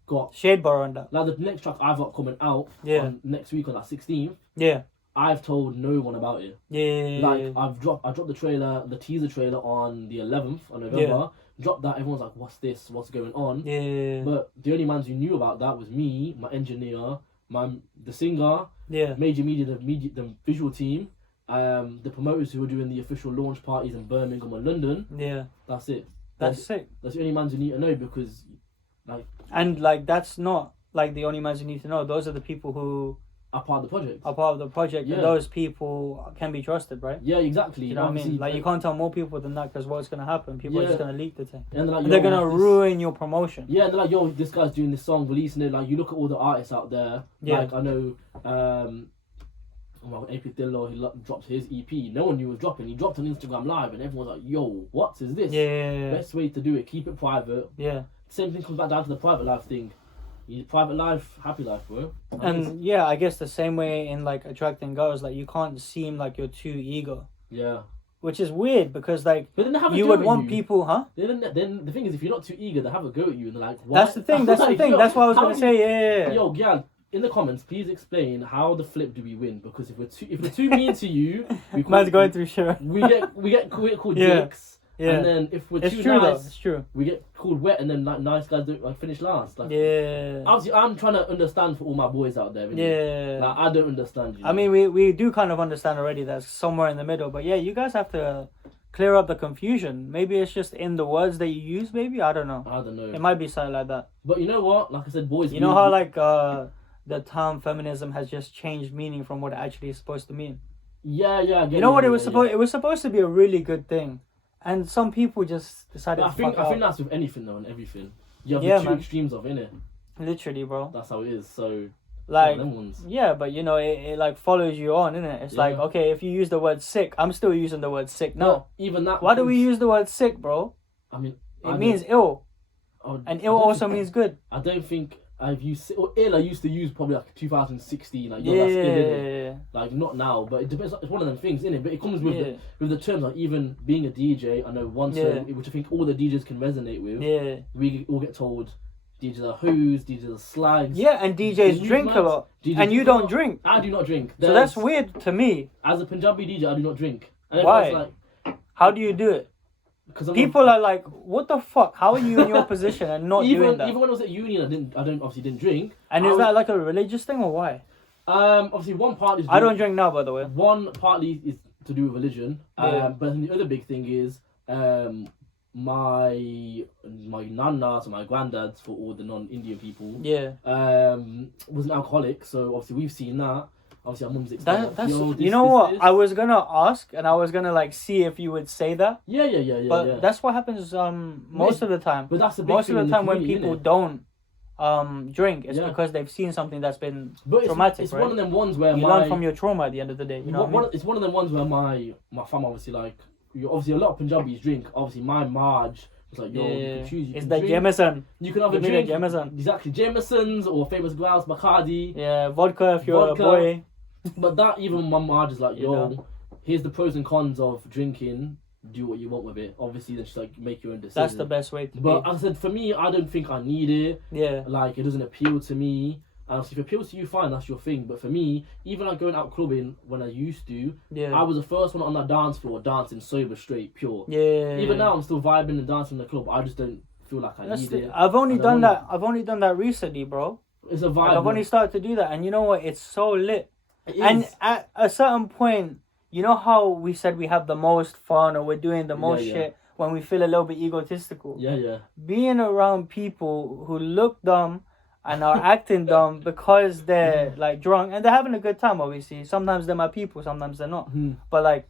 got... Shade Bar on that. Like the next track I've got coming out on next week on like 16th. Yeah. I've told no one about it. Like I dropped the teaser trailer on the 11th of November. Dropped that, everyone's like, what's this? What's going on? But the only ones who knew about that was me, my engineer, the singer, Major Media, the visual team, the promoters who were doing the official launch parties in Birmingham and London. That's it. That's sick. That's the only ones who need to know because that's not like the only ones you need to know. Those are the people who are part of the project. And those people can be trusted, right? Yeah, exactly. You know what I mean? Like you can't tell more people than that because what's gonna happen? People are just gonna leak the thing, and they're gonna ruin your promotion. Yeah, and they're like, yo, this guy's doing this song, releasing it. Like you look at all the artists out there. Like I know, AP Dillo, he dropped his EP. No one knew it was dropping. He dropped on Instagram Live, and everyone's like, yo, what is this? Best way to do it, keep it private. Same thing comes back down to the private life thing. Private life, happy life, bro. And I guess the same way in like attracting girls, like you can't seem like you're too eager. Yeah. Which is weird because like but then they have a you go would at want you. people, huh? Then the thing is, if you're not too eager, they have a go at you and they're like, why? That's the thing. That's the thing. That's what I was gonna say. Yo, yeah. In the comments, please explain how the flip do we win? Because if we're too mean to you, man's going through shit. We get called dicks. And then if we're too nice, it's true. We get called wet, and then like nice guys don't like finish last. Like, yeah. Obviously, I'm trying to understand for all my boys out there. Yeah. Like I don't understand. I mean, we do kind of understand already. That's somewhere in the middle. But yeah, you guys have to clear up the confusion. Maybe it's just in the words that you use. Maybe I don't know. It might be something like that. But you know what? Like I said, boys. You know how like the term feminism has just changed meaning from what it actually is supposed to mean. Yeah. You know what it was supposed? It was supposed to be a really good thing. And some people just decided to fuck I think that's with anything though, and everything. You have the two extremes of innit. Literally, bro. That's how it is. So like, but you know, it like follows you on, innit? It's like, okay, if you use the word sick, I'm still using the word sick. No, even that. Why do we use the word sick, bro? I mean, it means ill, and ill also means good. I don't think I've used ill. I used to use probably like 2016. Like, that's ill, innit? Like not now, but it depends. It's one of them things, innit? But it comes with the terms. Like even being a DJ, I know one term which I think all the DJs can resonate with. We all get told DJs are hoes, DJs are slags. Yeah, and DJs drink a lot. And you don't drink. I do not drink. So that's weird to me. As a Punjabi DJ, I do not drink. And Why? Like, how do you do it? Because people are like, what the fuck? How are you in your position and not doing that? Even when I was at uni, I obviously didn't drink. And is that like a religious thing or why? Obviously one part is... I don't drink now, by the way. One partly is to do with religion. Yeah. But then the other big thing is... my nana, so my granddads for all the non-Indian people, was an alcoholic. So obviously we've seen that. Obviously our mum's you know what? I was gonna ask, and I was gonna like see if you would say that. Yeah. But that's what happens most of the time. But that's the big most thing of the time when community, people innit? don't drink, it's because they've seen something that's been traumatic. It's right? one of them ones where you learn from your trauma at the end of the day. You know what I mean? It's one of them ones where my fam obviously like. Obviously, a lot of Punjabis drink. Obviously, my Marge was like, yo, you can choose. It's the Jameson. You can either drink Jameson. Exactly, Jameson's or famous grouse, Bacardi. Yeah, vodka if you're a boy. But that, even my Marge is like, yo, here's the pros and cons of drinking. Do what you want with it. Obviously, then just like make your own decision. That's the best way to But be. as I said, for me, I don't think I need it. Yeah. Like, it doesn't appeal to me. And if it appeals to you, fine, that's your thing. But for me, even like going out clubbing when I used to, I was the first one on that dance floor dancing sober, straight, pure. Yeah. Even now, I'm still vibing and dancing in the club. I just don't feel like I need it. I've only done that recently, bro. It's a vibe. Like, I've only started to do that, and you know what? It's so lit. And at a certain point, you know how we said we have the most fun or we're doing the most shit when we feel a little bit egotistical. Yeah. Being around people who look dumb and are acting dumb because they're like drunk and they're having a good time, obviously. Sometimes they're my people, sometimes they're not. But like,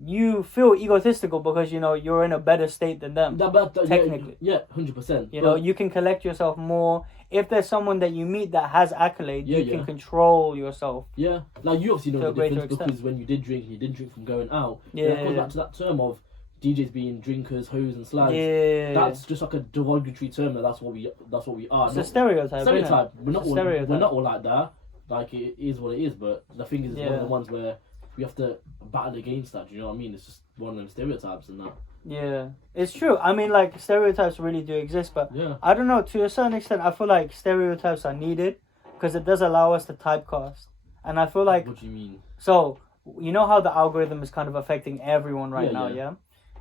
you feel egotistical because you know you're in a better state than them. Technically. Yeah, 100%. You know, you can collect yourself more. If there's someone that you meet that has accolades, you can control yourself. Yeah. Like you obviously know the difference because when you did drink from going out. Yeah. It goes back to that term of DJs being drinkers, hoes, and slags. Yeah. That's just like a derogatory term. That's what we are. It's a stereotype. Stereotype. We're not all like that. Like it is what it is. But the thing is, it's one of the ones where we have to battle against that. Do you know what I mean? It's just one of them stereotypes and that. Yeah, it's true. I mean, like stereotypes really do exist, but I don't know. To a certain extent, I feel like stereotypes are needed because it does allow us to typecast. And I feel like. What do you mean? So you know how the algorithm is kind of affecting everyone right now, yeah?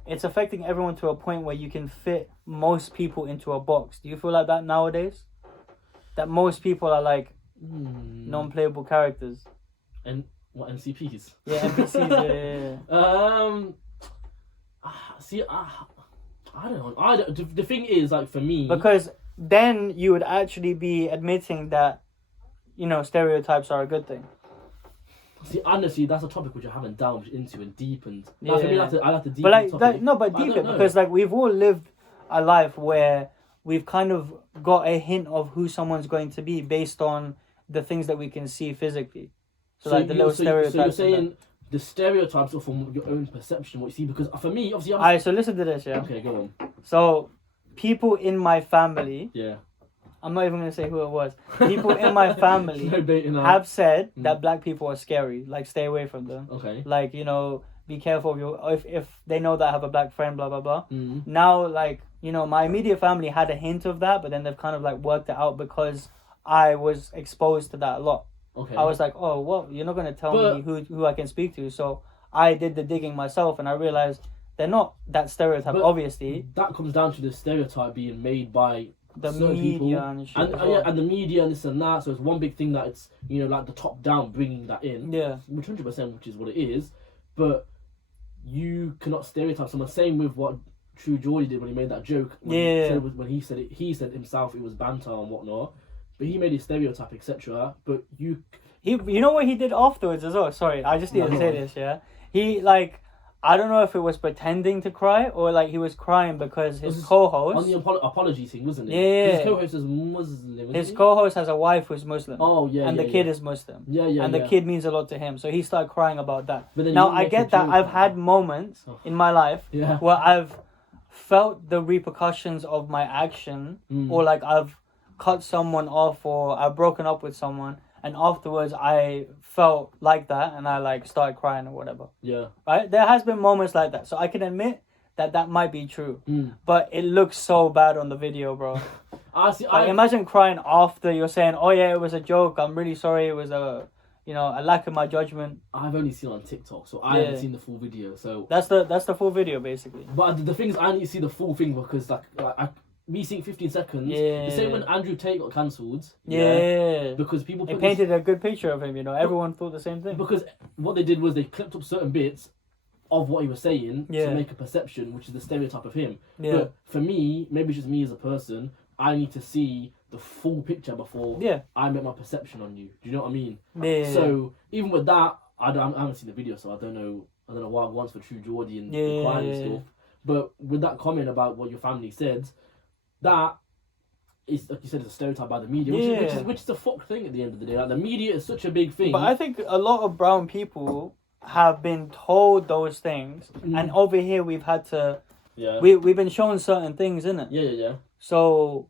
It's affecting everyone to a point where you can fit most people into a box. Do you feel like that nowadays? That most people are like non-playable characters. And what, NCPs? Yeah, NPCs. Yeah. See, I don't know. The thing is, like for me, because then you would actually be admitting that, you know, stereotypes are a good thing. See, honestly, that's a topic which I haven't delved into and deepened. Like, for me, I have to deepen. But like, the topic, deep it because like we've all lived a life where we've kind of got a hint of who someone's going to be based on the things that we can see physically. So like the little stereotypes. So you're saying the stereotypes are from your own perception, what you see? Because for me, obviously, Alright, so listen to this, yeah. Okay, go on. So people in my family. Yeah. I'm not even going to say who it was. People in my family have said that black people are scary. Like, stay away from them. Okay. Like, you know, be careful if they know that I have a black friend, blah, blah, blah. Now, like, you know, my immediate family had a hint of that, but then they've kind of, like, worked it out because I was exposed to that a lot. Okay. I was like, oh, well, you're not going to tell me who I can speak to. So I did the digging myself, and I realized they're not that stereotype, obviously. That comes down to the stereotype being made by the media and shit. And the media and this and that. So it's one big thing that it's, you know, like the top down bringing that in. Yeah. Which 100%, which is what it is. But you cannot stereotype someone. Same with what True Geordie did when he made that joke. When he said it, he said himself it was banter and whatnot. But he made a stereotype, etc. But you know what he did afterwards as well? Sorry, I just need to say this, yeah? He, like, I don't know if it was pretending to cry or like he was crying because his co-host on the apology thing, wasn't it? Yeah. His co-host is Muslim. His co-host has a wife who's Muslim. Oh yeah. And the kid is Muslim. Yeah. And the kid means a lot to him, so he started crying about that. But then now I get that I've had moments in my life where I've felt the repercussions of my action, or like I've cut someone off or I've broken up with someone. And afterwards, I felt like that, and I like started crying or whatever. Yeah. Right? There has been moments like that, so I can admit that might be true. But it looks so bad on the video, bro. Like, imagine crying after you're saying, "Oh yeah, it was a joke. I'm really sorry. It was a lack of my judgment." I've only seen it on TikTok, so I haven't seen the full video. So that's the full video basically. But the thing is, I need to see the full thing because me seeing 15 seconds. The same when Andrew Tate got cancelled. Yeah. Because people painted a good picture of him. Everyone thought the same thing. Because what they did was they clipped up certain bits of what he was saying to make a perception, which is the stereotype of him. Yeah. But for me, maybe it's just me as a person, I need to see the full picture before I make my perception on you. Do you know what I mean? Yeah. So even with that, I haven't seen the video, so I don't know why I want for True Geordie and the crying and stuff. But with that comment about what your family said, that is, like you said, it's a stereotype by the media, which is the fuck thing at the end of the day. Like, the media is such a big thing. But I think a lot of brown people have been told those things, and over here we've had to. Yeah. We've been shown certain things, innit? Yeah. So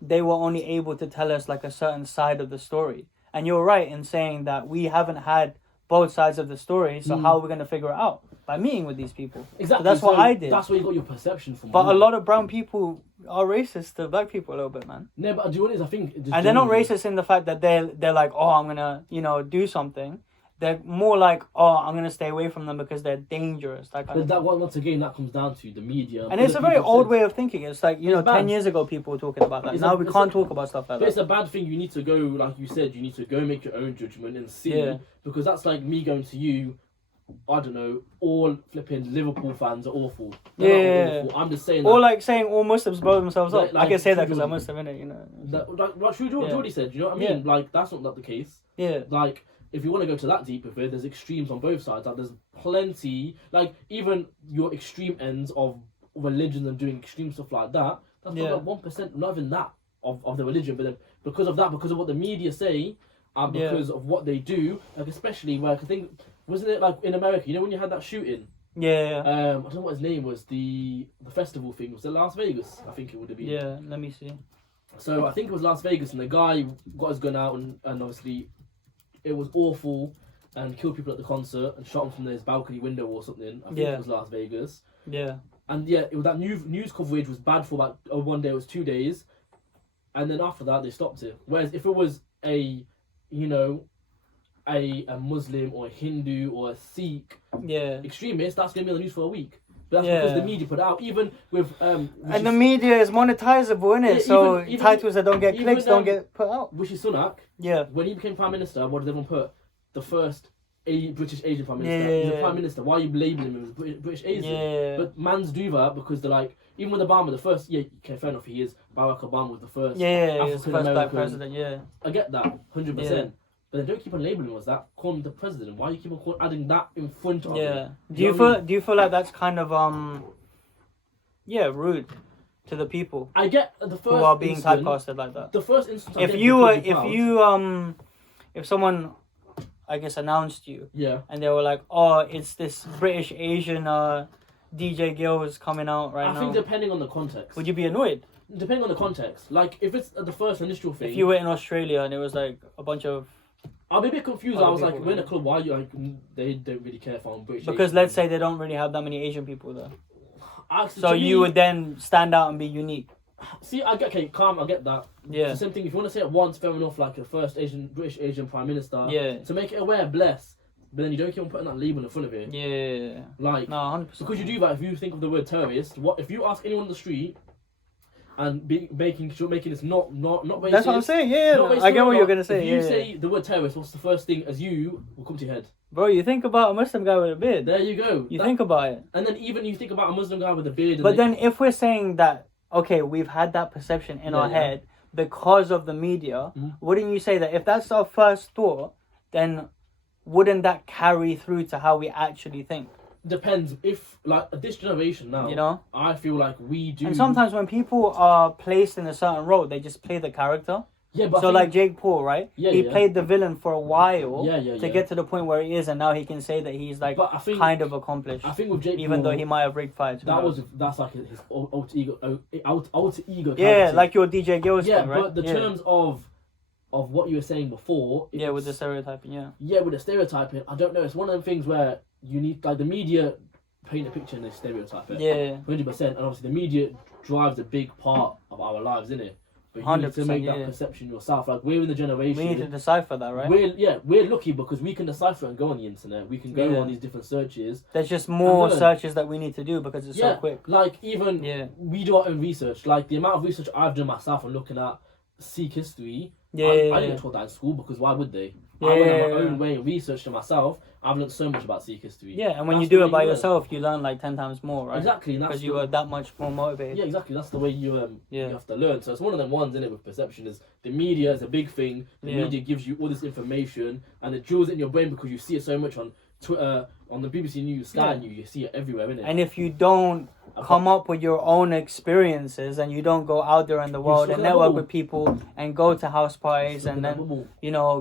they were only able to tell us like a certain side of the story. And you're right in saying that we haven't had both sides of the story, so how are we going to figure it out? By meeting with these people. Exactly. So that's what I did. That's where you got your perception from. But a lot of brown people are racist to black people a little bit, man. No, but do you know what it is? I think... And they're not racist in the fact that they're like, oh, I'm going to, do something. They're more like, oh, I'm going to stay away from them because they're dangerous. Once again, that comes down to the media. And it's a very old way of thinking. It's like, 10 years ago, people were talking about that. Now we can't talk about stuff like that. It's a bad thing. You need to go, like you said, you need to go make your own judgment and see. Yeah. Because that's like me going to you, I don't know, all flipping Liverpool fans are awful. They're not awful. I'm just saying that. Or like saying all Muslims blow themselves up. I can say that because I'm Muslim, innit? Like True Geordie said, you know what I mean? Like, that's not the case. Yeah. Like, if you want to go to that deep of it, there's extremes on both sides. Like, there's plenty, like, even your extreme ends of religion and doing extreme stuff like that, that's not like 1%, not even that, of the religion. But then, because of that, because of what the media say, and because of what they do, like, especially, like, I think, wasn't it, like, in America, when you had that shooting? Yeah. I don't know what his name was, the festival thing, was it Las Vegas? I think it would have been. Yeah, let me see. So, I think it was Las Vegas, and the guy got his gun out, and obviously... it was awful and killed people at the concert and shot them from his balcony window or something. I think it was Las Vegas. Yeah. And it was that news coverage was bad for about 1 day, it was 2 days. And then after that, they stopped it. Whereas if it was a Muslim or a Hindu or a Sikh extremist, that's going to be on the news for a week. But that's because the media put it out, even with... and the media is monetizable, innit? Yeah, so even, titles that don't get clicks don't get put out. Rishi Sunak, when he became Prime Minister, what did everyone put? The first British Asian Prime Minister. He's a Prime Minister. Why are you labelling him as British Asian? Yeah. But mans do that because they're like... Even with Obama, the first... Yeah, okay, fair enough, he is. Barack Obama was the first African-American... black president, I get that, 100%. Yeah. But then don't keep on labelling him as that. Call him the president. Why do you keep on adding that in front of him? Do you feel like that's kind of rude to the people? I get the first who are being typecasted like that. The first instance. If someone, I guess, announced you, and they were like, oh, it's this British Asian djgillz coming out right now. I think depending on the context. Would you be annoyed? Depending on the context. Like if it's the first initial thing. If you were in Australia and it was like a bunch of... I'll be a bit confused. I was like, we're in a club, why are you like, they don't really care if I'm British. Because Asian let's say they don't really have that many Asian people there. So you would then stand out and be unique. See, I get that. Yeah. It's the same thing, if you want to say it once, fair enough, like the first British Asian Prime Minister. Yeah. To make it aware, bless. But then you don't keep on putting that label in front of it. Yeah. Like, no, 100%. Because you do that, if you think of the word terrorist, if you ask anyone on the street, and making this not racist. That's what I'm saying. Yeah, I get what you're gonna say. If you say the word terrorist, what's the first thing as you will come to your head? Bro, you think about a Muslim guy with a beard. There you go. You think about it. And then even you think about a Muslim guy with a beard. But then if we're saying that, okay, we've had that perception in our head because of the media, wouldn't you say that if that's our first thought, then wouldn't that carry through to how we actually think? Depends. If like this generation now, I feel like we do. And sometimes when people are placed in a certain role, they just play the character. Yeah, but so like Jake Paul, right? Yeah, he played the villain for a while to get to the point where he is, and now he can say that he's like kind of accomplished. I think with Jake even Paul, though he might have rigged fights. That's like his alter ego. Yeah, like your djgillz thing, right? But the terms of what you were saying before. Yeah, with the stereotyping. Yeah, with the stereotyping. I don't know. It's one of them things where you need like the media paint a picture and they stereotype it. 100%. And obviously the media drives a big part of our lives, innit? but you need to 100%, make yeah. that perception yourself. Like, we're in the generation. We need to decipher that, right? We're lucky because we can decipher and go on the internet. We can go Yeah. on these different searches. There's just more learn. searches that we need to do because it's so quick. Like, even we do our own research. Like, the amount of research I've done myself and looking at Sikh history, I didn't get taught that in school because why would they? I went on my own way and researched it myself. I've learned so much about Sikh history. Yeah, and when That's you do the it way by learn. yourself, you learn like 10 times more, right? Exactly, because you are that much more motivated. Yeah, exactly. That's the way you have to learn. So it's one of them ones, innit, with perception. Is the media is a big thing. The media gives you all this information and it drills it in your brain because you see it so much on Twitter, on the BBC News, Sky News. You see it everywhere, innit? And if you don't come up with your own experiences and you don't go out there in the world and network with people and go to house parties and then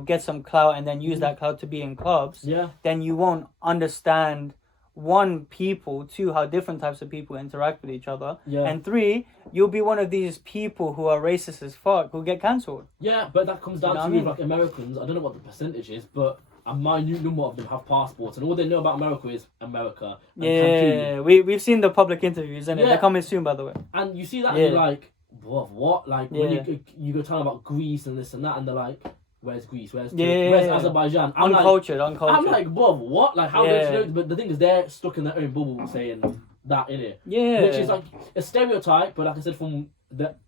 get some clout and then use that clout to be in clubs, then you won't understand, one, people, two, how different types of people interact with each other, and three, you'll be one of these people who are racist as fuck who get cancelled. Yeah, but that comes down to like Americans. I don't know what the percentage is, but a minute number of them have passports, and all they know about America is America. And we've seen the public interviews, and they're coming soon, by the way. And you see that, and you're like, what? Like, when you go tell them about Greece and this and that, and they're like, where's Greece? Where's Azerbaijan? Uncultured. I'm like, what? Like, how do you know? But the thing is, they're stuck in their own bubble saying that, innit? Yeah. Which is like a stereotype, but like I said, from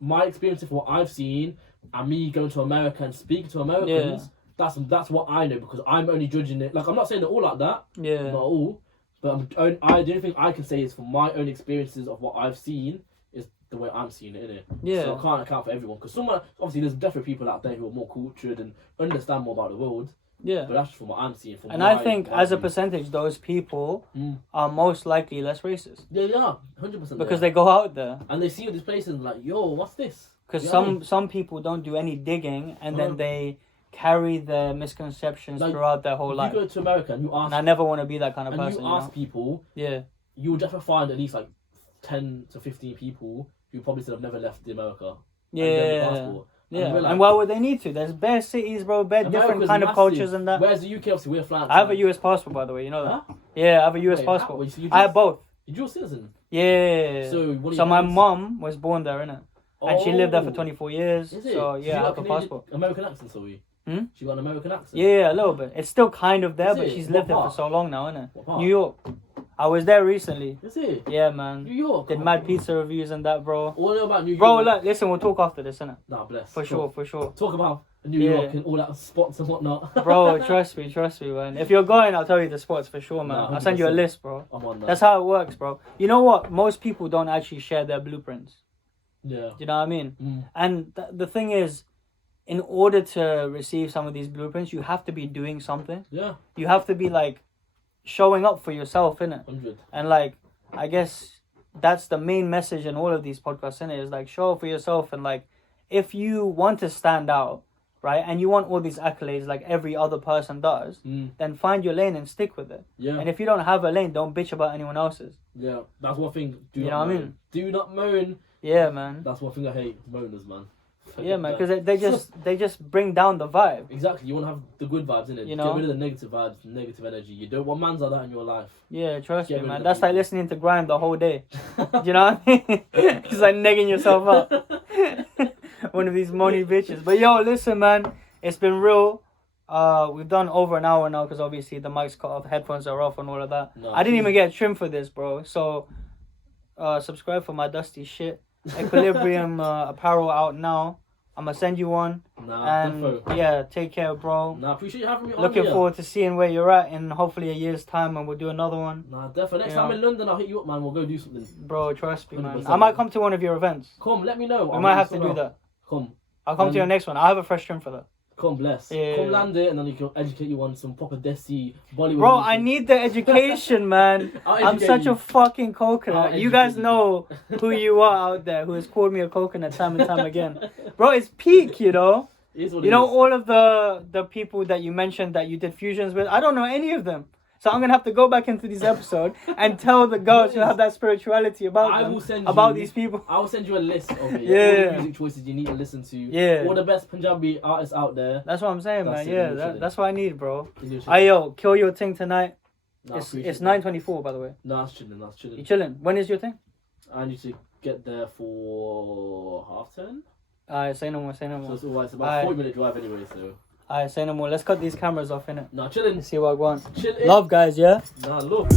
my experience of what I've seen, and me going to America and speaking to Americans, that's what I know, because I'm only judging it. Like, I'm not saying they're all like that. Yeah. Not all. But the only thing I can say is from my own experiences of what I've seen is the way I'm seeing it, innit? Yeah. So I can't account for everyone. Because obviously there's definitely people out there who are more cultured and understand more about the world. Yeah. But that's from what I'm seeing. And I think as a percentage, those people are most likely less racist. Yeah, they are. 100%. Because they go out there. And they see all these places and like, yo, what's this? Because some people don't do any digging and then they carry their misconceptions throughout their whole life. You go to America and you ask... And I never want to be that kind of person. And you ask people... Yeah. You will definitely find at least like 10 to 15 people who probably said have never left America. Yeah. And why would they need to? There's bare cities, bro, bare different kind of cultures and that. Where's the UK? Obviously, we're flat. I have a US passport, by the way, you know that? Huh? Yeah, I have a US passport. I have both. You're dual citizen? Yeah. So my mum was born there, innit? And she lived there for 24 years. So yeah, I have a passport. American accent, sorry. She got an American accent? Yeah, a little bit. It's still kind of there, but she's lived there for so long now, innit? New York. I was there recently. Is it? Yeah, man. New York? Did mad pizza reviews and that, bro. All about New York. Bro, look, listen, we'll talk after this, innit? Nah, bless. For sure. Talk about New York and all that spots and whatnot. Bro, trust me, man. If you're going, I'll tell you the spots for sure, man. Nah, I'll send you a list, bro. I'm on that. That's how it works, bro. You know what? Most people don't actually share their blueprints. Yeah. You know what I mean? And the thing is, in order to receive some of these blueprints, you have to be doing something. Yeah. You have to be like showing up for yourself, innit? 100. And like, I guess that's the main message in all of these podcasts, innit? Is like, show up for yourself. And like, if you want to stand out, right, and you want all these accolades like every other person does, then find your lane and stick with it. Yeah. And if you don't have a lane, don't bitch about anyone else's. Yeah. That's one thing. You know what I mean? Do not moan. Yeah, man. That's one thing I hate, moaners, man. Yeah, man, because they just bring down the vibe. Exactly, you want to have the good vibes, innit? You know? Get rid of the negative vibes, negative energy. You don't want mans like that in your life. Yeah, trust me, man. That's like listening to grime the whole day. You know what I mean? It's like negging yourself up. One of these moany bitches. But yo, listen, man, it's been real. We've done over an hour now because obviously the mic's cut off, headphones are off, and all of that. No, I didn't even get trim for this, bro. So, subscribe for my dusty shit. Equilibrium apparel out now. I'm gonna send you one. Yeah, take care, bro. Appreciate you having me on. Looking forward to seeing where you're at in hopefully a year's time, and we'll do another one. Definitely. Next time I'm in London, I'll hit you up, man. We'll go do something. Bro, trust me, man. I might come to one of your events. Come, let me know. We might have to do that. Come. I'll come to your next one. I'll have a fresh trim for that. Come, bless. Yeah. Come land it, and then you can educate you on some proper Desi Bollywood. Bro, I need the education, man. I'm such a fucking coconut. You guys know who you are out there, who has called me a coconut time and time again. Bro, it's peak, you know? You know, all of the people that you mentioned that you did fusions with, I don't know any of them. So I'm going to have to go back into this episode and tell the girls who have that spirituality about these people. I will send you a list of it. All the music choices you need to listen to. Yeah. All the best Punjabi artists out there. That's what I'm saying, man. Yeah, that's what I need, bro. Yo, kill your thing tonight. It's 9:24, by the way. No, that's chilling. You chilling? When is your thing? I need to get there for 10:30. Alright, say no more. So it's alright. It's about Alright. 40-minute drive anyway. So Alright, say no more. Let's cut these cameras off, innit? nah, chilling. Let's see what I want. Chill. Love, guys, yeah? Nah, look.